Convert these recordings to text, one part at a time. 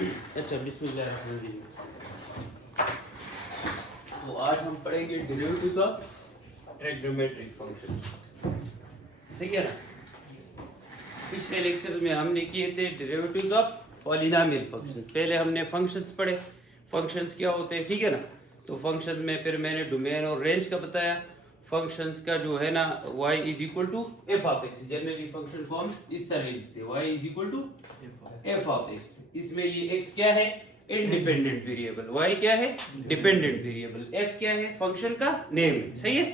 अच्छा, बिस्मिल्लाहिर्रहमानिर्रहीम। तो आज हम पढ़ेंगे डेरिवेटिव्स ऑफ ट्रिग्नोमेट्रिक फंक्शन। सही है ना। पिछले लेक्चर में हमने किए थे डेरिवेटिव्स ऑफ पॉलिनोमियल फंक्शंस। पहले हमने फंक्शंस पढ़े, फंक्शंस क्या होते हैं, ठीक है ना। तो फंक्शंस में फिर मैंने डोमेन और रेंज का बताया। फंक्शंस का जो है ना y is equal to f of x. Generally function को हम इस तरह लिखते हैं, y is equal to f of x. इसमें ये x क्या है, इंडिपेंडेंट वेरिएबल, y क्या है, डिपेंडेंट वेरिएबल, f क्या है, फंक्शन का नेम है। सही है।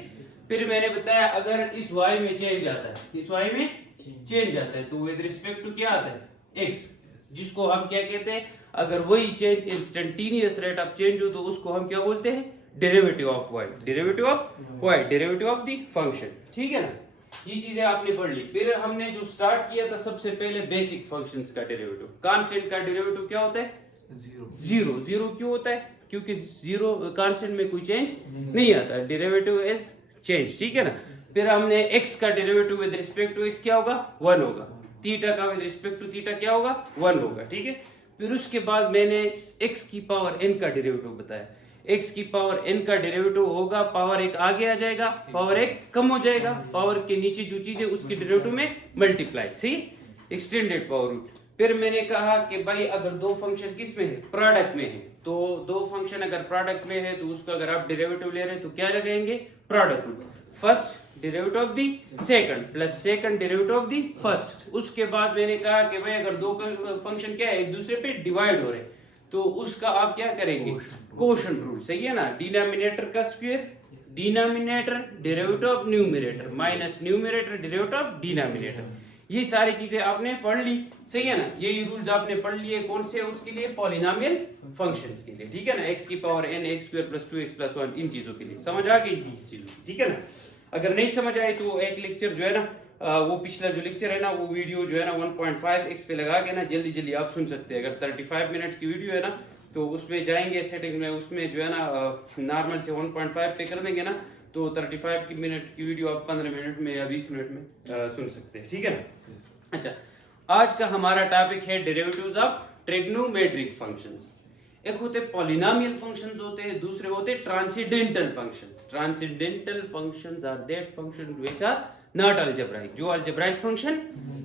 फिर मैंने बताया अगर इस y में चेंज आता है, इस y में चेंज आता है तो विद रिस्पेक्ट टू क्या आता है, x, जिसको हम क्या कहते हैं, अगर वही change instantaneous rate of change हो तो उसको हम क्या बोलते हैं, derivative of y, derivative of y, derivative of the function. ठीक है ना। ये चीजें आपने पढ़ ली। फिर हमने जो स्टार्ट किया था सबसे पहले बेसिक फंक्शंस का डेरिवेटिव। कांस्टेंट का डेरिवेटिव क्या होता है, जीरो। जीरो क्यों होता है, क्योंकि जीरो कांस्टेंट में कोई चेंज नहीं आता, डेरिवेटिव इज चेंज। ठीक है ना। फिर हमने x का derivative with respect to x क्या होगा, 1 होगा। थीटा का विद रिस्पेक्ट टू थीटा क्या होगा, 1 होगा। ठीक है। फिर उसके बाद मैंने x की पावर n का डेरिवेटिव बताया। x की पावर n का डेरिवेटिव होगा, पावर एक आगे आ जाएगा, पावर एक कम हो जाएगा, पावर के नीचे जो चीज है उसके डेरिवेटिव में मल्टीप्लाई। सी एक्सटेंडेड पावर रूट। फिर मैंने कहा कि भाई अगर दो फंक्शन किस में है, प्रोडक्ट में है, तो दो फंक्शन अगर प्रोडक्ट में है तो उसका अगर आप डेरिवेटिव ले रहे हैं तो क्या लगाएंगे, product rule. First derivative of the second plus second derivative of the first. उसके बाद मैंने कहा कि भाई अगर दो फंक्शन क्या है एक दूसरे पे डिवाइड हो रहे हैं तो उसका आप क्या करेंगे, कोशेंट रूल। सही है ना। डिनोमिनेटर का square, denominator derivative of numerator minus numerator derivative of denominator. ये सारी चीजें आपने पढ़ ली। सही है ना। यही रूल्स आपने पढ़ लिए। कौन से, उसके लिए, पॉलिनोमियल फंक्शंस के लिए। ठीक है ना। x की power n, x square plus 2x plus 1, इन चीजों के लिए समझ आ गई थी चीजों। ठीक है ना। अगर नहीं समझ आए तो एक लेक्चर जो है ना, वो पिछला जो लेक्चर है ना, वो वीडियो जो है ना 1.5x पे लगा के ना जल्दी जल्दी आप सुन सकते हैं। अगर 35 मिनट्स की वीडियो है ना तो उसमें जाएंगे सेटिंग में, उसमें जो है ना नॉर्मल से 1.5 पे कर देंगे ना तो 35 मिनट की वीडियो आप 15 मिनट में या 20 मिनट में सुन सकते हैं। ठीक है ना। अच्छा, आज का हमारा टॉपिक है डेरिवेटिव्स ऑफ ट्रिग्नोमेट्रिक फंक्शंस। एक होते पॉलिनोमियल फंक्शंस होते हैं, दूसरे होते transcendental functions. Transcendental functions are that function which are not algebraic, जो अलजेब्राइक फंक्शन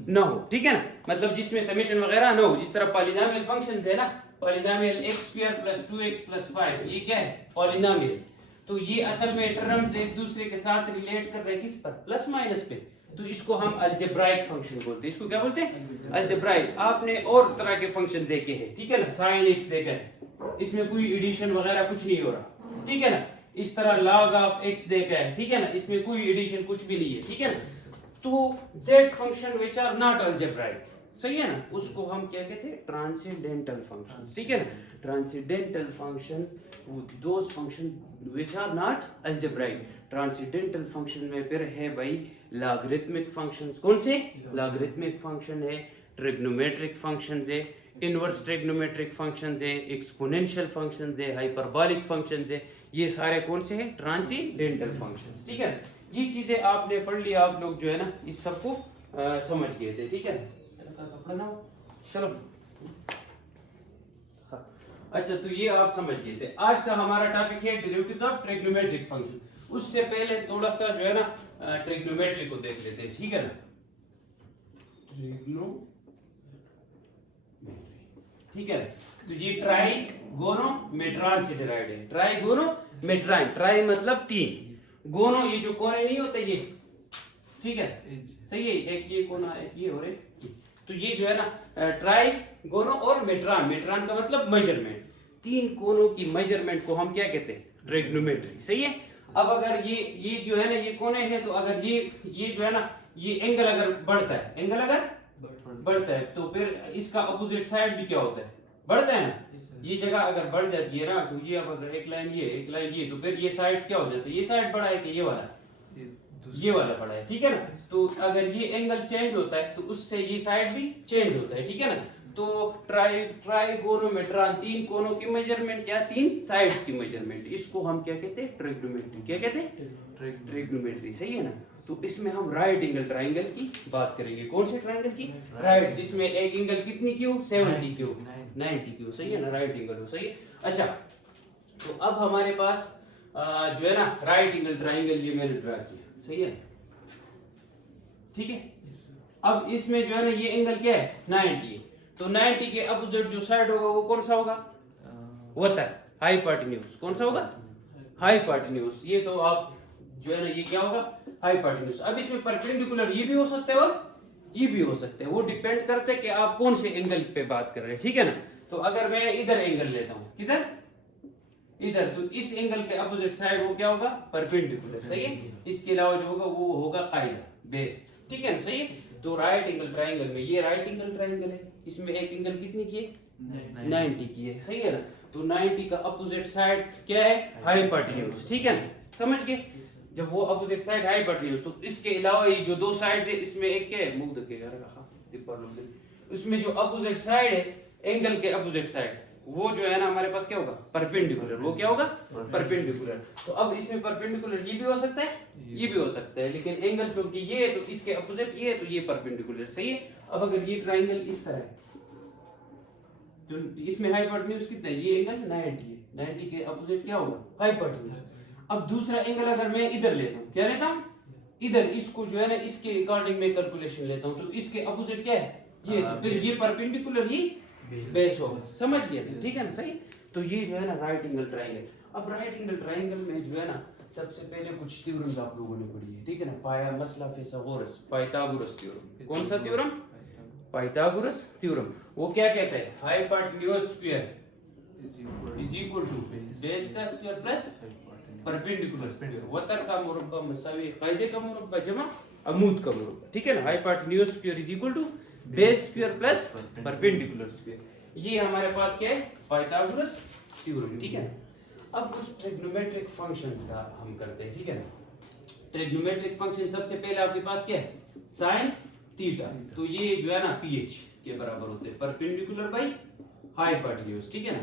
ना हो। ठीक है ना। मतलब जिसमें समेशन वगैरह ना हो। जिस तरह पॉलिनोमियल फंक्शंस है ना, polynomial x square plus 2x plus 5, ये क्या है, पॉलिनोमियल। तो ये असल में टर्म्स एक दूसरे के साथ रिलेट कर रहे हैं किस पर, प्लस माइनस पे। तो इसको हम अलजेब्राइक फंक्शन बोलते हैं। इसको क्या बोलते हैं, अलजेब्राइक। आपने और तरह के फंक्शन देखे हैं, ठीक है ना। साइन x देखा है, इसमें कोई एडिशन वगैरह कुछ नहीं हो रहा। ठीक है ना। इस तरह log ऑफ x देखा है, ठीक है ना, इसमें कोई एडिशन कुछ भी नहीं है। ठीक है ना। तो that function which are not algebraic, सही है ना, उसको हम क्या कहते हैं, ट्रांसेंडेंटल फंक्शंस। ठीक है ना। Transcendental functions, those function which are not algebraic. Transcendental function में फिर है भाई लॉगरिथमिक फंक्शंस। कौन से, लॉगरिथमिक फंक्शन है, ट्रिग्नोमेट्रिक फंक्शंस है, इनवर्स ट्रिग्नोमेट्रिक फंक्शंस है, एक्सपोनेंशियल फंक्शंस है, हाइपरबोलिक फंक्शंस है। ये सारे कौन से हैं, ट्रांसेंडेंटल फंक्शंस। ठीक है। ये चीजें आपने पढ़ लिया, आप लोग जो है ना इस सबको समझ गए थे। ठीक है। चलो हाँ। अच्छा, तो ये आप समझ गए थे। आज का हमारा टॉपिक है डेरिवेटिव्स ऑफ ट्रिग्नोमेट्रिक फंक्शन। उससे पहले थोड़ा सा जो है ना ट्रिग्नोमेट्री को देख लेते हैं। ठीक है ना। ट्रिग्नोमेट्री, ठीक है। तो ये ट्राइगोनोमेट्रॉन से डिराइव्ड है। ट्राइगोनोमेट्रॉन, ट्राई मतलब तीन, गोनो ये जो कोने नहीं होते ये, ठीक है, सही है, एक ये कोना, एक ये और एक। तो ये जो है ना ट्राइगोनो और मेट्रॉन, मेट्रॉन का मतलब मेजरमेंट, तीन कोनों की मेजरमेंट को हम क्या कहते हैं, ट्रिग्नोमेट्री। सही है। अब अगर ये जो है ना ये कोने हैं, तो अगर ये जो है ना ये एंगल अगर बढ़ता है, एंगल अगर बढ़ता है तो फिर इसका अपोजिट साइड भी क्या होता है, बढ़ता है ना। ये जगह अगर बढ़ जाती है ना, तो ये अब अगर एक लाइन ये, एक लाइन ये, तो फिर ये साइड्स क्या हो जाते हैं, ये साइड बड़ा है कि ये वाला बड़ा है। ठीक है ना। तो अगर ये एंगल चेंज होता है तो उससे ये साइड भी चेंज होता है। ठीक है ना। तो ट्राइगोनोमेट्रॉन, तीन कोनों की मेजरमेंट क्या, तीन साइड्स की मेजरमेंट, इसको हम क्या कहते हैं, ट्रिग्नोमेट्री। क्या कहते हैं, ट्रिग्नोमेट्री। सही है ना। तो इसमें हम राइट एंगल ट्राइंगल की बात करेंगे। कौन से ट्राइंगल की? राइट, जिसमें एक एंगल कितनी की हो? 70 की हो, 90 की हो, सही है ना, राइट एंगल हो, सही है। अच्छा, तो अब हमारे पास जो है ना राइट एंगल ट्राइंगल ये मैंने ड्रा किया, सही है, ठीक है। अब इसमें जो है ना ये एंगल क्या है? 90 है। तो 90 के अपोजिट जो साइड होगा वो कौन सा होगा? होता है हाइपोटेन्यूज। कौन सा होगा? हाइपोटेन्यूज। ये तो आप जो है ना ये क्या होगा? हाइपोटेन्यूज। अब इसमें परपेंडिकुलर ये भी हो सकता है और ये भी हो सकता है, वो डिपेंड करता है कि आप कौन से एंगल पे बात कर रहे हैं, ठीक है ना। तो अगर मैं इधर एंगल लेता हूं, किधर? इधर, तो इस एंगल के अपोजिट साइड वो क्या होगा? परपेंडिकुलर, सही है। इसके अलावा जो होगा वो होगा कायदा, बेस, ठीक है ना, सही है। तो राइट एंगल ट्राइंगल में ये राइट एंगल ट्राइंगल है, इसमें एक एंगल कितनी की है? 90 की है, सही है ना। तो 90 का अपोजिट साइड क्या है? हाइपोटेन्यूज, ठीक है ना, समझ गए। जब वो अपोजिट साइड हाइपोटेन्यूज, तो इसके अलावा ये जो दो साइड्स है इसमें एक क्या है? मुंह देखे यार, उसमें जो अपोजिट साइड है एंगल के अपोजिट साइड, वो जो है ना हमारे पास क्या होगा? परपेंडिकुलर। वो क्या होगा? परपेंडिकुलर। तो अब इसमें परपेंडिकुलर ये भी हो सकता है, ये भी हो सकता है, लेकिन एंगल चूंकि ये है तो इसके अपोजिट ये है, तो ये परपेंडिकुलर, सही है। अब अगर ये ट्राइंगल इस तरह है तो इसमें हाइपोटेन्यूज कितना है? ये एंगल 90 है, 90 के अपोजिट क्या होगा? हाइपोटेन्यूज। अब दूसरा एंगल अगर मैं इधर लेता हूं, क्या लेता हूं? इधर, इसको जो है ना इसके अकॉर्डिंग मैं कैलकुलेशन लेता हूं, तो इसके अपोजिट क्या है? ये, फिर ये परपेंडिकुलर ही बेस होगा, समझ गए, ठीक है ना, सही। तो ये जो है ना राइट एंगल ट्राइंगल। अब राइट एंगल ट्राइंगल में जो है ना सबसे पहले कुछ थ्योरम्स आप लोगों ने पढ़ी है, ठीक है ना। पाया मसला फिसागोरस, पाइथागोरस थ्योरम। कौन सा थ्योरम? Pythagoras theorem. वो क्या कहता है? Hypotenuse square is equal to base का स्क्वायर प्लस परपेंडिकुलर स्क्वायर, वतर का मुरब्बा मसावी कायदे का मुरब्बा जमा अमूद का मुरब्बा, ठीक है ना। Hypotenuse square is equal to base square plus perpendicular square. ये हमारे पास क्या है? पाइथागोरस थ्योरम, ठीक है। अब कुछ ट्रिग्नोमेट्रिक फंक्शंस का हम करते हैं, ठीक है ना। ट्रिग्नोमेट्रिक फंक्शन सबसे पहले आपके पास क्या है? Sine theta. तो ये जो है ना ph के बराबर होते हैं परपेंडिकुलर बाय हाइपोटेन्यूज, ठीक है ना।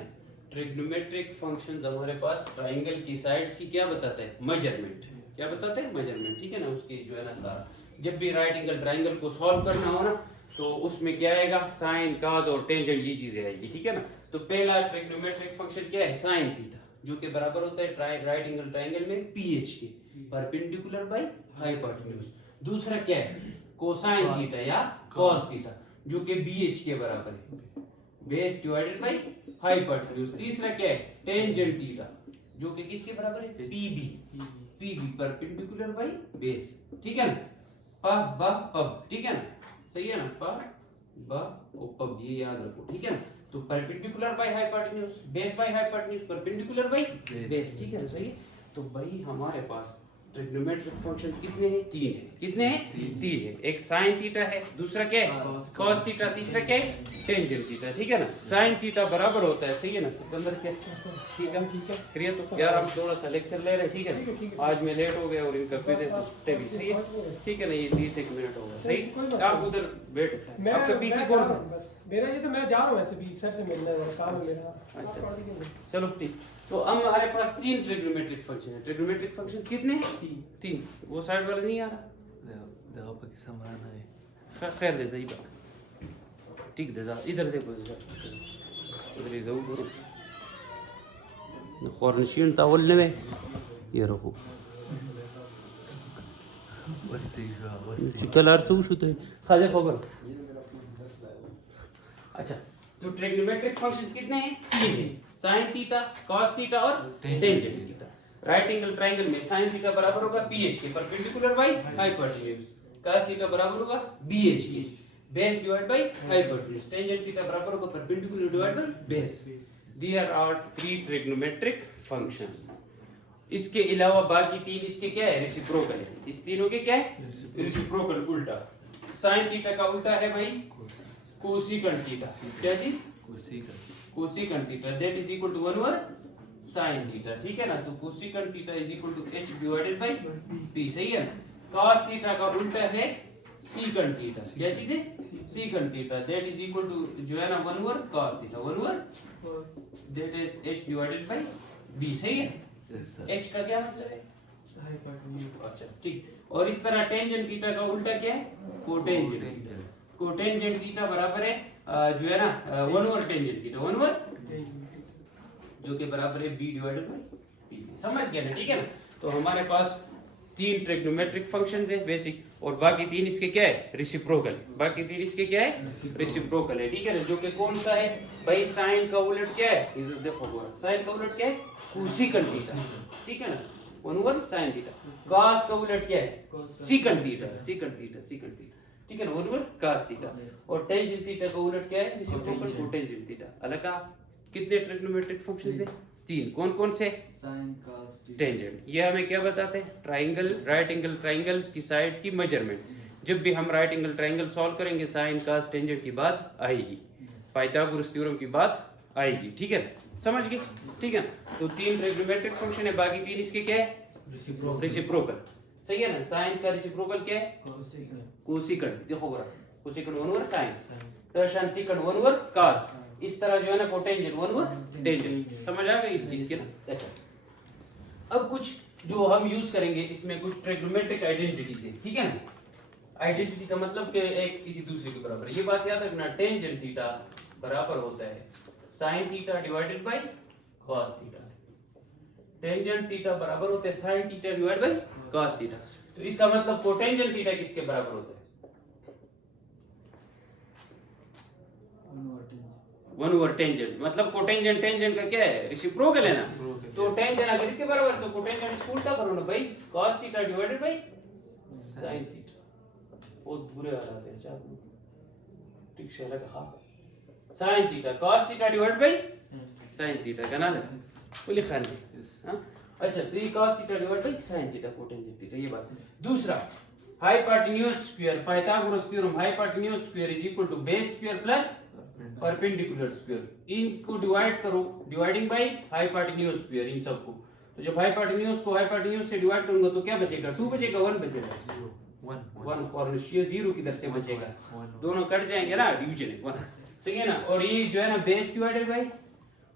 ट्रिग्नोमेट्रिक फंक्शंस हमारे पास ट्राइंगल की साइड्स की क्या बताता है? मेजरमेंट। क्या बताते हैं? मेजरमेंट, ठीक है ना। उसकी जो है ना सारा, जब भी राइट एंगल ट्राइंगल को सॉल्व करना हो ना तो उसमें क्या आएगा? साइन, कॉस और टेंजेंट, ये चीजें आएगी, ठीक है ना। तो पहला ट्रिग्नोमेट्रिक फंक्शन क्या है? साइन थीटा, जो कि बराबर होता है राइट एंगल ट्राइंगल में ph के, परपेंडिकुलर बाय हाइपोटेन्यूज। दूसरा क्या है? कोसाइन थीटा या कॉस थीटा, जो कि bh के बराबर है, बेस डिवाइडेड बाय हाइपोटेन्यूज। तीसरा क्या है? टेंजेंट थीटा, जो कि किसके बराबर है? pb परपेंडिकुलर बाय बेस, ठीक है ना। पब ब पब, ठीक है ना, सही है ना। पब ब और पब, ये याद रखो, ठीक है ना। तो perpendicular by hypotenuse, base by hypotenuse, perpendicular by base, ठीक है ना, सही है। तो भाई हमारे पास ट्रिग्नोमेट्रिक फंक्शन कितने हैं? 3 है। कितने हैं? 3 है। एक साइन थीटा है, दूसरा क्या है? कॉस थीटा, तीसरा क्या है? टेंजेंट थीटा, ठीक है ना। साइन थीटा बराबर होता है, सही है ना सिकंदर, क्या? ठीक है, ठीक है, क्लियर। तो यार हम थोड़ा सा लेक्चर ले रहे हैं, ठीक है। आज मैं लेट हो गया और इनका क्विज है तो भी सही है, ठीक है ना। ये 30 मिनट होगा, सही। आप उधर बैठ, आपका पीसी कौन सा? मेरा ये तो मैं जा रहा हूं ऐसे भी सर से मिलने, काम है मेरा। अच्छा, चलो ठीक। तो अब हमारे पास 3 ट्रिग्नोमेट्रिक फंक्शन है। ट्रिग्नोमेट्रिक फंक्शन कितने हैं? 3। वो साइड वाला नहीं आ रहा, देखो पक्की समाना है। खैर दे सही बात, ठीक दे जा, इधर देखो, इधर ही जाओ करो खौरनशीन तावल ने में ये रखो बस कलर से उस होते खाजे खबर। अच्छा, तो ट्रिग्नोमेट्रिक फंक्शंस कितने हैं? 3 हैं। साइन थीटा, कॉस थीटा और tangent theta. Right angle triangle में साइन थीटा बराबर होगा ph के, perpendicular by hypotenuse. Cos theta बराबर होगा bh के, base divide by hypotenuse. Tangent theta बराबर होगा perpendicular divide by base. There are 3 trigonometric functions. इसके अलावा बाकी 3 इसके क्या है? रेसिप्रोकल है। इस तीनों के क्या है? रेसिप्रोकल, उल्टा। साइन थीटा का उल्टा है भाई कोसिकेंट थीटा। क्या चीज? Cosecant theta, that is equal to 1/, sin theta, ठीक है ना। तो cosecant theta is equal to h divided by p, सही है ना। cos थीटा का उल्टा है सीकेंट थीटा। क्या चीज है? Secant theta, that is equal to जो है ना 1/, cos theta, 1/, that is h divided by b, सही है। h का क्या मतलब है? अच्छा ठीक। और इस तरह टेंजेंट थीटा का उल्टा क्या है? कोटेंजेंट। कोटेंजेंट थीटा बराबर है जो है ना 1 ओवर टेंजेंट थीटा, 1 ओवर जो कि बराबर है b डिवाइडेड बाय p। समझ गए ना? ठीक है ना? तो हमारे पास 3 ट्रिग्नोमेट्रिक फंक्शंस है बेसिक, और बाकी 3 इसके क्या है? रेसिप्रोकल। बाकी 3 इसके क्या है? रेसिप्रोकल है। ठीक है ना? जो कि कौन सा है भाई? साइन का उलट क्या है? इधर देखो, साइन का उलट क्या है? Cosecant theta. ठीक है ना? 1 ओवर साइन थीटा। cos का उलट क्या है? Second theta, second theta, second theta. ठीक है ना? 1 ओवर cos थीटा। और टेंजेंट थीटा का उलट क्या है? Reciprocal cotangent theta. अलग का कितने ट्रिग्नोमेट्रिक फंक्शंस है? 3। कौन कौन से? Sine cos tangent. ये हमें क्या बताते हैं? ट्राइंगल, राइट एंगल ट्राइंगल्स की साइड्स की मेजरमेंट। जब भी हम राइट एंगल ट्राइंगल सॉल्व करेंगे साइन कॉस टेंजेंट की बात आएगी, पाइथागोरस थ्योरम की बात आएगी। ठीक है ना? समझ गए? ठीक है ना? तो 3 ट्रिग्नोमेट्रिक फंक्शन है, बाकी 3 इसके क्या है? रेसिप्रोकल। सही है ना? साइन का रेसिप्रोकल क्या है? कोसेकंड। देखो बरा, कोसेकंड 1 ओवर साइन, टर्शन सेकंड 1 ओवर cos। इस तरह जो है ना कोटेंजेंट 1 ओवर टेंजेंट। समझ आ गई इस चीज के ना? अच्छा, अब कुछ जो हम यूज करेंगे इसमें कुछ ट्रिग्नोमेट्रिक आइडेंटिटीज है। ठीक है ना? आइडेंटिटी का मतलब कि एक किसी दूसरे के बराबर। ये बात याद रखना, टेंजेंट थीटा बराबर होता है sine theta divided bye cos theta. Tangent theta बराबर होता है sine theta divided bye cos theta. तो इसका मतलब कोटेंजेंट थीटा किसके बराबर होता है? 1 ओवर टेंजेंट। मतलब कोटेंजेंट टेंजेंट का क्या है? रेसिप्रोकल है ना? तो टेंजेंट अगर इसके बराबर है तो कोटेंजेंट इसको उल्टा करो ना भाई, cos theta divided by sin theta. बहुत बुरे हालात हैं अच्छा आप लोग। ठीक से लगा हां, sin theta cos theta divided by sin theta का ना है बोली खान जी। हां अच्छा, तो ये cos theta divided by sin theta cotangent theta, ये बात। दूसरा, hypotenuse square, Pythagoras theorem, hypotenuse square is equal to base square plus perpendicular square. इनको डिवाइड करो, डिवाइडिंग बाय हाइपोटेन्यूज स्क्वायर इन सबको। तो जब हाइपोटेन्यूज को हाइपोटेन्यूज से डिवाइड करूंगा तो क्या बचेगा? 2 बचेगा, 1 बचेगा, 1 और ये 0 किधर से बचेगा? दोनों कट जाएंगे ना, डिवीजन है 1। सही है ना? और ये जो है ना base divided by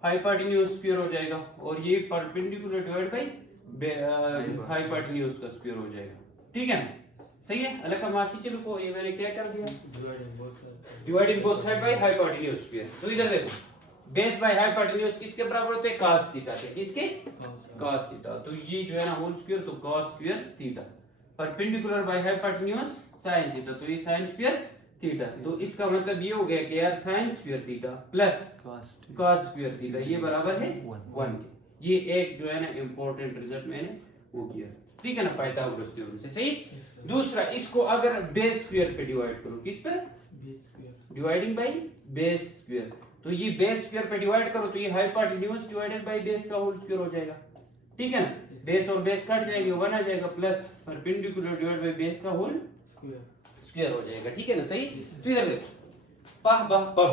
hypotenuse square हो जाएगा, और ये परपेंडिकुलर डिवाइड बाय हाइपोटेन्यूज का स्क्वायर हो जाएगा। ठीक है ना? सही है? अलग का मासी चलो को ये मैंने क्या कर दिया? Dividing both side by hypotenuse square. तो इधर देखो, बेस बाय हाइपोटेन्यूज किसके बराबर होते हैं? cos थीटा के। किसके? cos theta. तो ये जो है ना होल स्क्वायर, तो cos square theta. Perpendicular by hypotenuse sin theta, तो ये sin स्क्वायर थीटा। तो इसका मतलब ये हो गया कि यार sin square theta plus cos square theta ये बराबर है 1 के। ये एक जो है ना इंपॉर्टेंट रिजल्ट मैंने वो किया। ठीक है ना? पाइथागोरस थ्योरम से। सही। दूसरा, इसको अगर बेस स्क्वायर पे डिवाइड करो, किस पे? Dividing by base square. तो ये बेस स्क्वायर पे डिवाइड करो तो ये हाइपोटेन्यूज डिवाइडेड बाय बेस का होल स्क्वायर हो जाएगा। ठीक है ना? बेस और बेस कट जाएंगे, 1 आ जाएगा, plus perpendicular divide by base का होल स्क्वायर हो जाएगा। ठीक है ना? सही। तो इधर देखो, पह बह पब,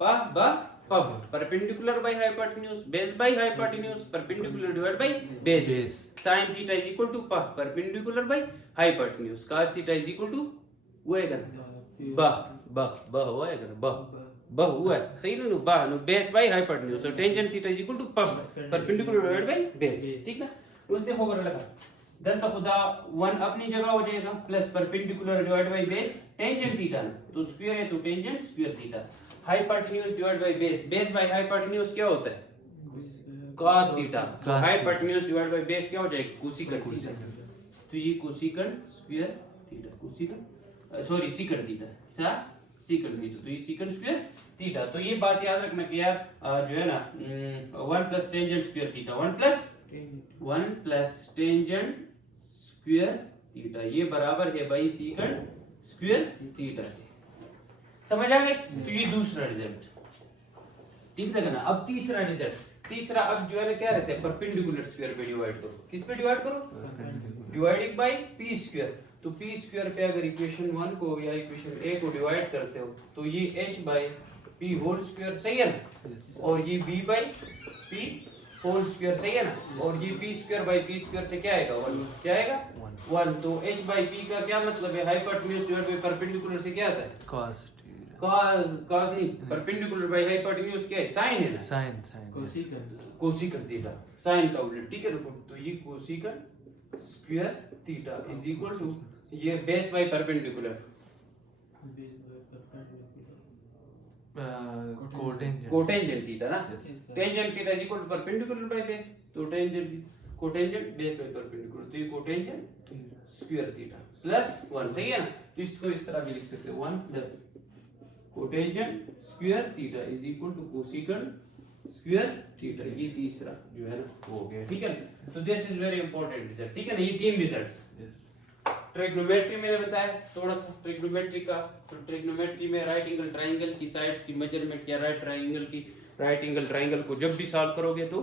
पह बह पब, perpendicular by hypotenuse, base by hypotenuse, perpendicular divide by base. sin theta is equal to पह perpendicular by hypotenuse, cos theta is equal to वो है बह बह बह हुआ है बह हुआ है। सही ना? बह no base by hypotenuse, so tangent theta is equal to पह परपेंडिकुलर डिवाइड बाय बेस। ठीक ना? उससे होगा लगा देन तो खुदा 1 अपनी जगह हो जाएगा, plus perpendicular divide by base tangent theta ना, तो स्क्वायर है तो tangent square theta. Hypotenuse divide by base, base by hypotenuse क्या होता है? cos theta. तो हाइपोटेन्यूज डिवाइड बाय बेस क्या हो जाएगा? Cosecant theta. तो ये cosecant square theta, cosecant sorry secant theta, सा सेकंड थीटा। तो ये सेकंड स्क्वायर थीटा। तो ये बात याद रखना कि यार जो है ना 1 plus tangent square theta, 1 plus tangent square theta ये बराबर है भाई सेकंड स्क्वायर थीटा। समझ आ गई? तो ये दूसरा रिजल्ट। ठीक है ना? अब तीसरा रिजल्ट, तीसरा अब जो है ना क्या रहता है? परपेंडिकुलर स्क्वायर पे डिवाइड करो। किस पे डिवाइड करो? Dividing by P square. तो पी स्क्वायर पे अगर इक्वेशन 1 को या इक्वेशन a को डिवाइड करते हो तो ये h by p whole square, सही है ना? और ये b by p whole square, सही है ना? और ये p square by p square से क्या आएगा? 1। क्या आएगा? 1। तो h बाय p का क्या मतलब है? हाइपोटेन्यूज डिवाइड बाय परपेंडिकुलर से क्या आता है? cos नहीं, परपेंडिकुलर बाय हाइपोटेन्यूज क्या है? sin है ना? sin कोसेकंड थीटा, sin का उल्टा। ठीक है? तो ये cosecant square theta is equal to ये base by perpendicular cotangent theta ना, tangent theta is equal to perpendicular by base, तो कोटेंजेंट बेस बाय परपेंडिकुलर, तो ये कोटेंजेंट स्क्वायर थीटा प्लस 1, सही है ना। तो इसको इस तरह भी लिख सकते हैं 1 plus cotangent square theta is equal to cosecant square theta, ये तीसरा जो है ना हो गया, ठीक है ना। तो this is very important result, ठीक है ना। ये तीन रिजल्ट्स ट्रिग्नोमेट्री मैंने बताया थोड़ा सा ट्रिग्नोमेट्री का, तो ट्रिग्नोमेट्री में राइट एंगल ट्रायंगल की साइड्स की मेजरमेंट या राइट एंगल ट्रायंगल को जब भी सॉल्व करोगे तो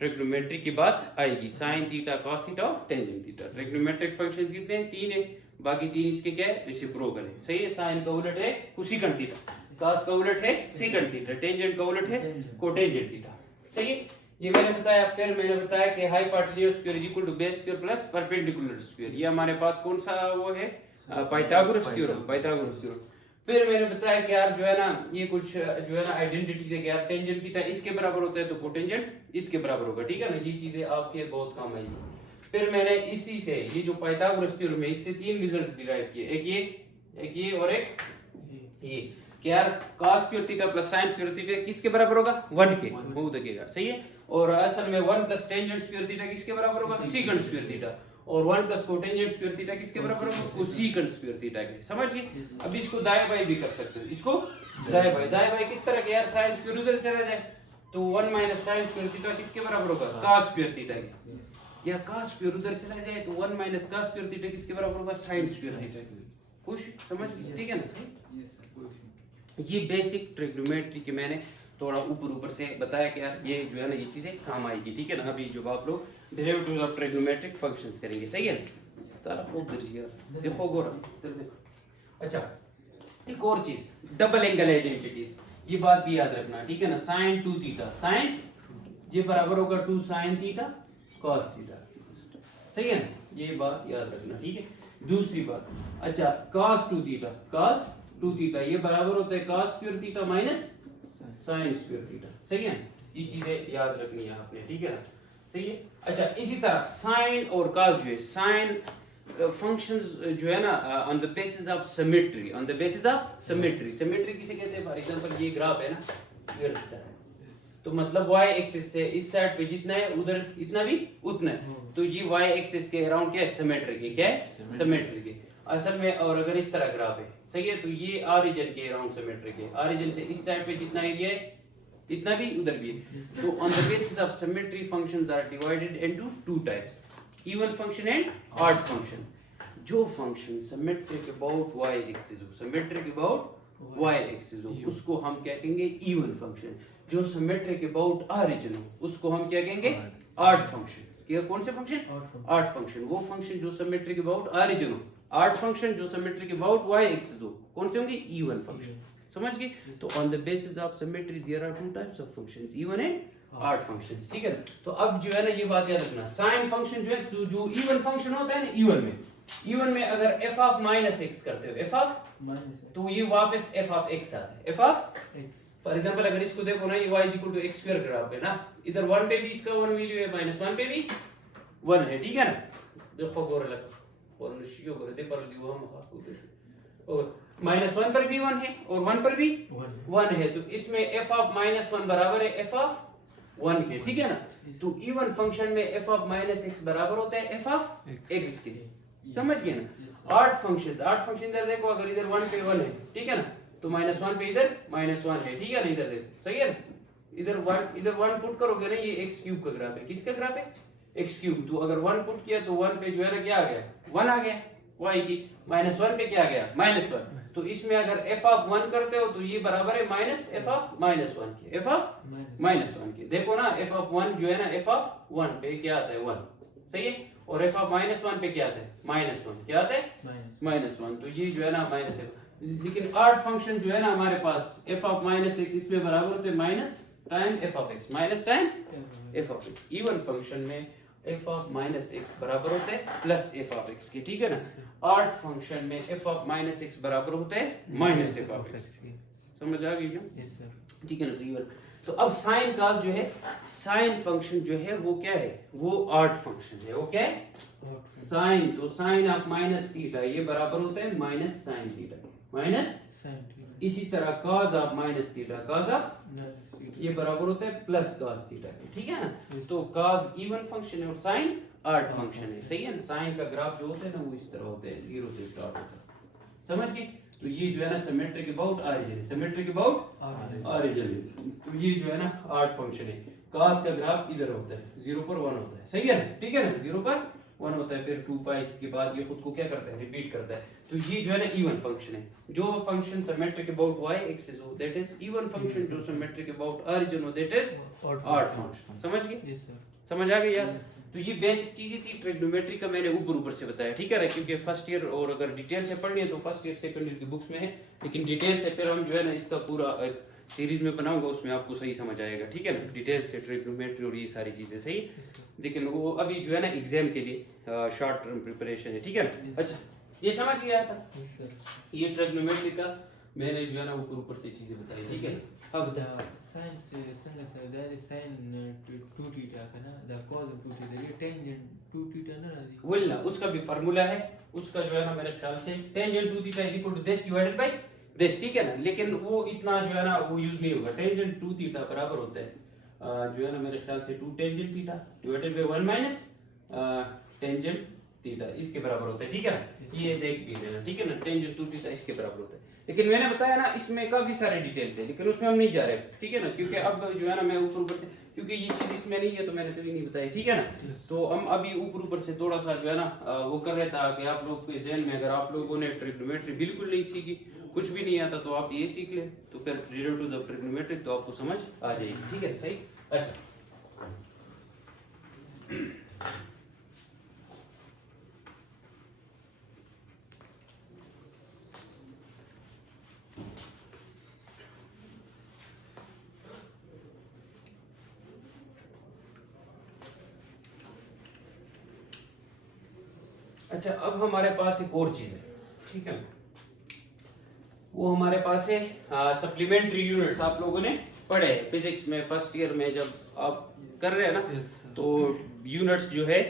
ट्रिग्नोमेट्री की बात आएगी, साइन थीटा कॉस थीटा और टेंजेंट थीटा। ट्रिग्नोमेट्रिक फंक्शंस कितने हैं? 3 है, बाकी 3 इसके क्या है? रेसिप्रोकल है, सही है। साइन का उलट है कोसेकेंट थीटा, कॉस का उलट है सेकंड थीटा, टेंजेंट का उलट है कोटेंजेंट थीटा, सही है। ये मैंने बताया, फिर मैंने बताया कि hypotenuse square is equal to base square plus perpendicular square, ये हमारे पास कौन सा वो है? Pythagoras theorem. फिर मैंने बताया कि यार जो है ना ये कुछ जो है ना आइडेंटिटीज है कि यार टेंजेंट थीटा इसके बराबर होता है तो कोटेंजेंट इसके बराबर होगा, ठीक है ना। ये चीजें आपके बहुत काम आएगी। फिर मैंने इसी से ये जो पाइथागोरस थ्योरम है इससे 3 रिजल्ट्स डिराइव किए, एक ये और एक ये, कि यार cos square theta plus sin square theta किसके बराबर होगा? 1 के, बहुत देखेगा, सही है। और असल में 1 प्लस टेंजेंट स्क्वायर थीटा किसके बराबर होगा? सेकंड स्क्वायर थीटा, और 1 प्लस कोटेंजेंट स्क्वायर थीटा किसके बराबर होगा? कोसेकेंट स्क्वायर थीटा के, समझ गए। अब इसको दाएं बाएं भी कर सकते हैं, इसको दाएं बाएं किस तरह के? यार sin स्क्वायर उधर चला जाए तो 1 माइनस sin स्क्वायर थीटा किसके बराबर होगा? cos स्क्वायर थीटा के, या cos स्क्वायर उधर चला जाए तो 1 माइनस cos स्क्वायर थीटा किसके बराबर होगा? sin स्क्वायर थीटा के। खुश, समझ गए, ठीक है ना, सही। ये बेसिक ट्रिग्नोमेट्री के मैंने थोड़ा ऊपर से बताया कि यार ये जो है ना ये चीजें काम आएगी, ठीक है ना। अभी जब आप लोग डेरिवेटिव्स ऑफ ट्रिग्नोमेट्रिक फंक्शंस करेंगे, सही है ना। सारा खूब यार देखो गोरा, अच्छा एक और चीज, डबल एंगल आइडेंटिटीज, ये बात भी याद रखना, ठीक है ना। sin 2 थीटा, sin ये बराबर होगा 2 sin थीटा cos थीटा, सही है ना, ये बात याद रखना, ठीक है। दूसरी बात, अच्छा cos 2 थीटा, cos 2 थीटा ये बराबर होता है cos square theta minus sin square theta, सही है। ये चीजें याद रखनी है आपने, ठीक है ना, सही है। अच्छा इसी तरह sin और cos जो है, sin फंक्शंस जो है ना on the basis of symmetry, on the basis of symmetry, symmetry किसे कहते हैं? फॉर एग्जांपल ये ग्राफ है ना, ये रास्ता है, तो मतलब y एक्सिस से इस साइड पे जितना है उधर इतना भी उतना है, तो ये y एक्सिस के अराउंड क्या है? सिमेट्रिक है, क्या है? सिमेट्रिक है असल में। और अगर इस तरह ग्राफ है, सही है, तो ये ऑरिजिन के अराउंड सिमेट्रिक है, ऑरिजिन से इस साइड पे जितना एरिया है इतना भी उधर भी है। तो on the basis of symmetry functions are divided into 2 types, even function and odd function. जो function symmetric about y axis हो, सिमेट्रिक अबाउट y एक्सिस हो, उसको हम क्या कहेंगे? Even function. जो सिमेट्रिक अबाउट ऑरिजिन हो उसको हम क्या कहेंगे? Odd function. क्या, कौन से फंक्शन? Odd function. वो फंक्शन जो सिमेट्रिक अबाउट ऑरिजिन हो, ऑड फंक्शन जो सिमेट्रिक अबाउट y एक्सिस हो, कौन से होंगे? इवन फंक्शन, समझ गए। तो on the basis of symmetry there are 2 types of functions, even and odd functions, ठीक है। तो अब जो है ना ये बात याद रखना, साइन फंक्शन जो है तो जो इवन फंक्शन होता है ना, इवन में अगर f ऑफ माइनस x करते हो, f ऑफ तो ये वापस f ऑफ x आता है, f of x। For example अगर इसको देखो ना, ये y x स्क्वायर ग्राफ है ना, इधर 1 पे भी इसका 1 वैल्यू है, -1 पे भी 1 है, ठीक है ना। देखो गोर लग और निश्चित गोर दे पर दियो हम और -1 पर भी 1 है और 1 पर भी 1 है, तो इसमें f ऑफ -1 बराबर है f ऑफ 1 के, ठीक है ना। तो इवन फंक्शन में f ऑफ -x बराबर होता है f ऑफ x के, समझ गए ना। ऑड फंक्शन इधर देखो, अगर इधर 1 पे 1 है, ठीक है ना, तो -1 पे इधर -1 है, ठीक है ना, इधर देखो, सही है ना। इधर 1 पुट करोगे ना, ये x क्यूब का ग्राफ है, किसका ग्राफ है? x cube. तो अगर 1 पुट किया तो 1 पे जो है ना क्या आ गया? 1 आ गया y की, -1 पे क्या आ गया? -1। तो इसमें अगर f ऑफ 1 करते हो तो ये बराबर है -f ऑफ -1 के, f ऑफ -1 के। देखो ना f ऑफ 1 जो है ना, f ऑफ 1 पे क्या आता है? 1, सही है। और f ऑफ -1 पे क्या आता है? -1, क्या आता है? -1। तो ये जो है ना -f, लेकिन ऑड फंक्शन जो है ना हमारे पास f ऑफ -x इसमें बराबर होते हैं minus time f of x, minus time f of x। Even function में f ऑफ -x बराबर होता है प्लस f ऑफ x के, ठीक है ना। ऑड फंक्शन में f ऑफ -x बराबर होता है -f ऑफ x। समझ आ गई ना? ठीक है ना। तो इवन तो अब साइन का जो है, साइन फंक्शन जो है वो क्या है, वो ऑड फंक्शन है। वो क्या है, साइन। तो साइन ऑफ माइनस थीटा ये बराबर होता है माइनस साइन थीटा, माइनस। इसी तरह cos of minus theta, cos of ये बराबर होता है प्लस cos थीटा, ठीक है ना। तो cos इवन फंक्शन है और sin ऑड फंक्शन है, सही है ना। साइन का ग्राफ जो होता है ना वो इस तरह होते हैं, 0 से स्टार्ट होता है, समझ गए। तो ये जो है ना सिमेट्रिक अबाउट ऑरिजिन है, सिमेट्रिक अबाउट ऑरिजिन है। तो ये जो है ना ऑड फंक्शन है। cos का ग्राफ इधर होता है, 0 पर 1 होता है, सही है ना, ठीक है ना। 0 पर 1 होता है, फिर 2 पाई इसके बाद ये खुद को क्या करता है, रिपीट करता है। तो ये जो है ना इवन फंक्शन है। जो function symmetric about y axis हो दैट इज इवन फंक्शन, जो सिमेट्रिक अबाउट ऑरिजिन हो दैट इज ऑड फंक्शन। समझ गए, समझ आ गई यार। तो ये बेसिक चीजें थी ट्रिग्नोमेट्री का, मैंने ऊपर से बताया, ठीक है ना। क्योंकि फर्स्ट ईयर और अगर डिटेल से पढ़नी है तो फर्स्ट ईयर सेकंड ईयर की बुक्स में है, लेकिन डिटेल से फिर हम जो है ना इसका पूरा एक सीरीज में बनाऊंगा, उसमें आपको सही समझ आएगा, ठीक है ना। डिटेल से ट्रिग्नोमेट्री और ये सारी चीजें, सही। लेकिन वो अभी जो है ना एग्जाम के लिए शॉर्ट टर्म प्रिपरेशन है, ठीक है ना। अच्छा, ये समझ गया था। ये ट्रिग्नोमेट्री का मैंने जो है ना ऊपर से चीजें बताई, ठीक है। अब sin संग सगळ्या sin 2 थीटा का ना द cos 2 थीटा ये टेंजेंट 2 थीटा ना राजी वही ना, उसका भी फार्मूला है। उसका जो है ना मेरे ख्याल से tangent 2 theta is equal to this divided by this, ठीक है ना। लेकिन वो इतना जो है ना वो यूज नहीं होगा। टेंजेंट 2 थीटा बराबर होता है जो है ना मेरे ख्याल से 2 tangent theta divided bye 1 minus tangent theta, इसके बराबर होता है, ठीक है ना। ये देख भी लेना, ठीक है ना। टेंजेंट 2 थीटा इसके बराबर होता है। लेकिन मैंने बताया ना इसमें काफी सारे डिटेल्स है, लेकिन उसमें हम नहीं जा रहे, ठीक है ना। क्योंकि अब जो है ना मैं ऊपर से, क्योंकि ये चीज इसमें नहीं है तो मैंने तभी नहीं बताई, ठीक है ना। तो हम अभी ऊपर से थोड़ा सा जो है ना वो कर रहे था कि आप लोग के ज़हन में, अगर आप लोगों ने ट्रिग्नोमेट्री बिल्कुल नहीं सीखी, कुछ भी नहीं आता, तो आप ये सीख ले, तो फिर डेरिवेटिव्स ऑफ ट्रिग्नोमेट्री तो आपको समझ आ जाएगी, ठीक है, सही। अच्छा, अच्छा, अब हमारे पास एक और चीज है, ठीक है। वो हमारे पास है सप्लीमेंट्री यूनिट्स। आप लोगों ने पढ़े हैं फिजिक्स में फर्स्ट ईयर में, जब आप कर रहे हैं ना, तो यूनिट्स जो है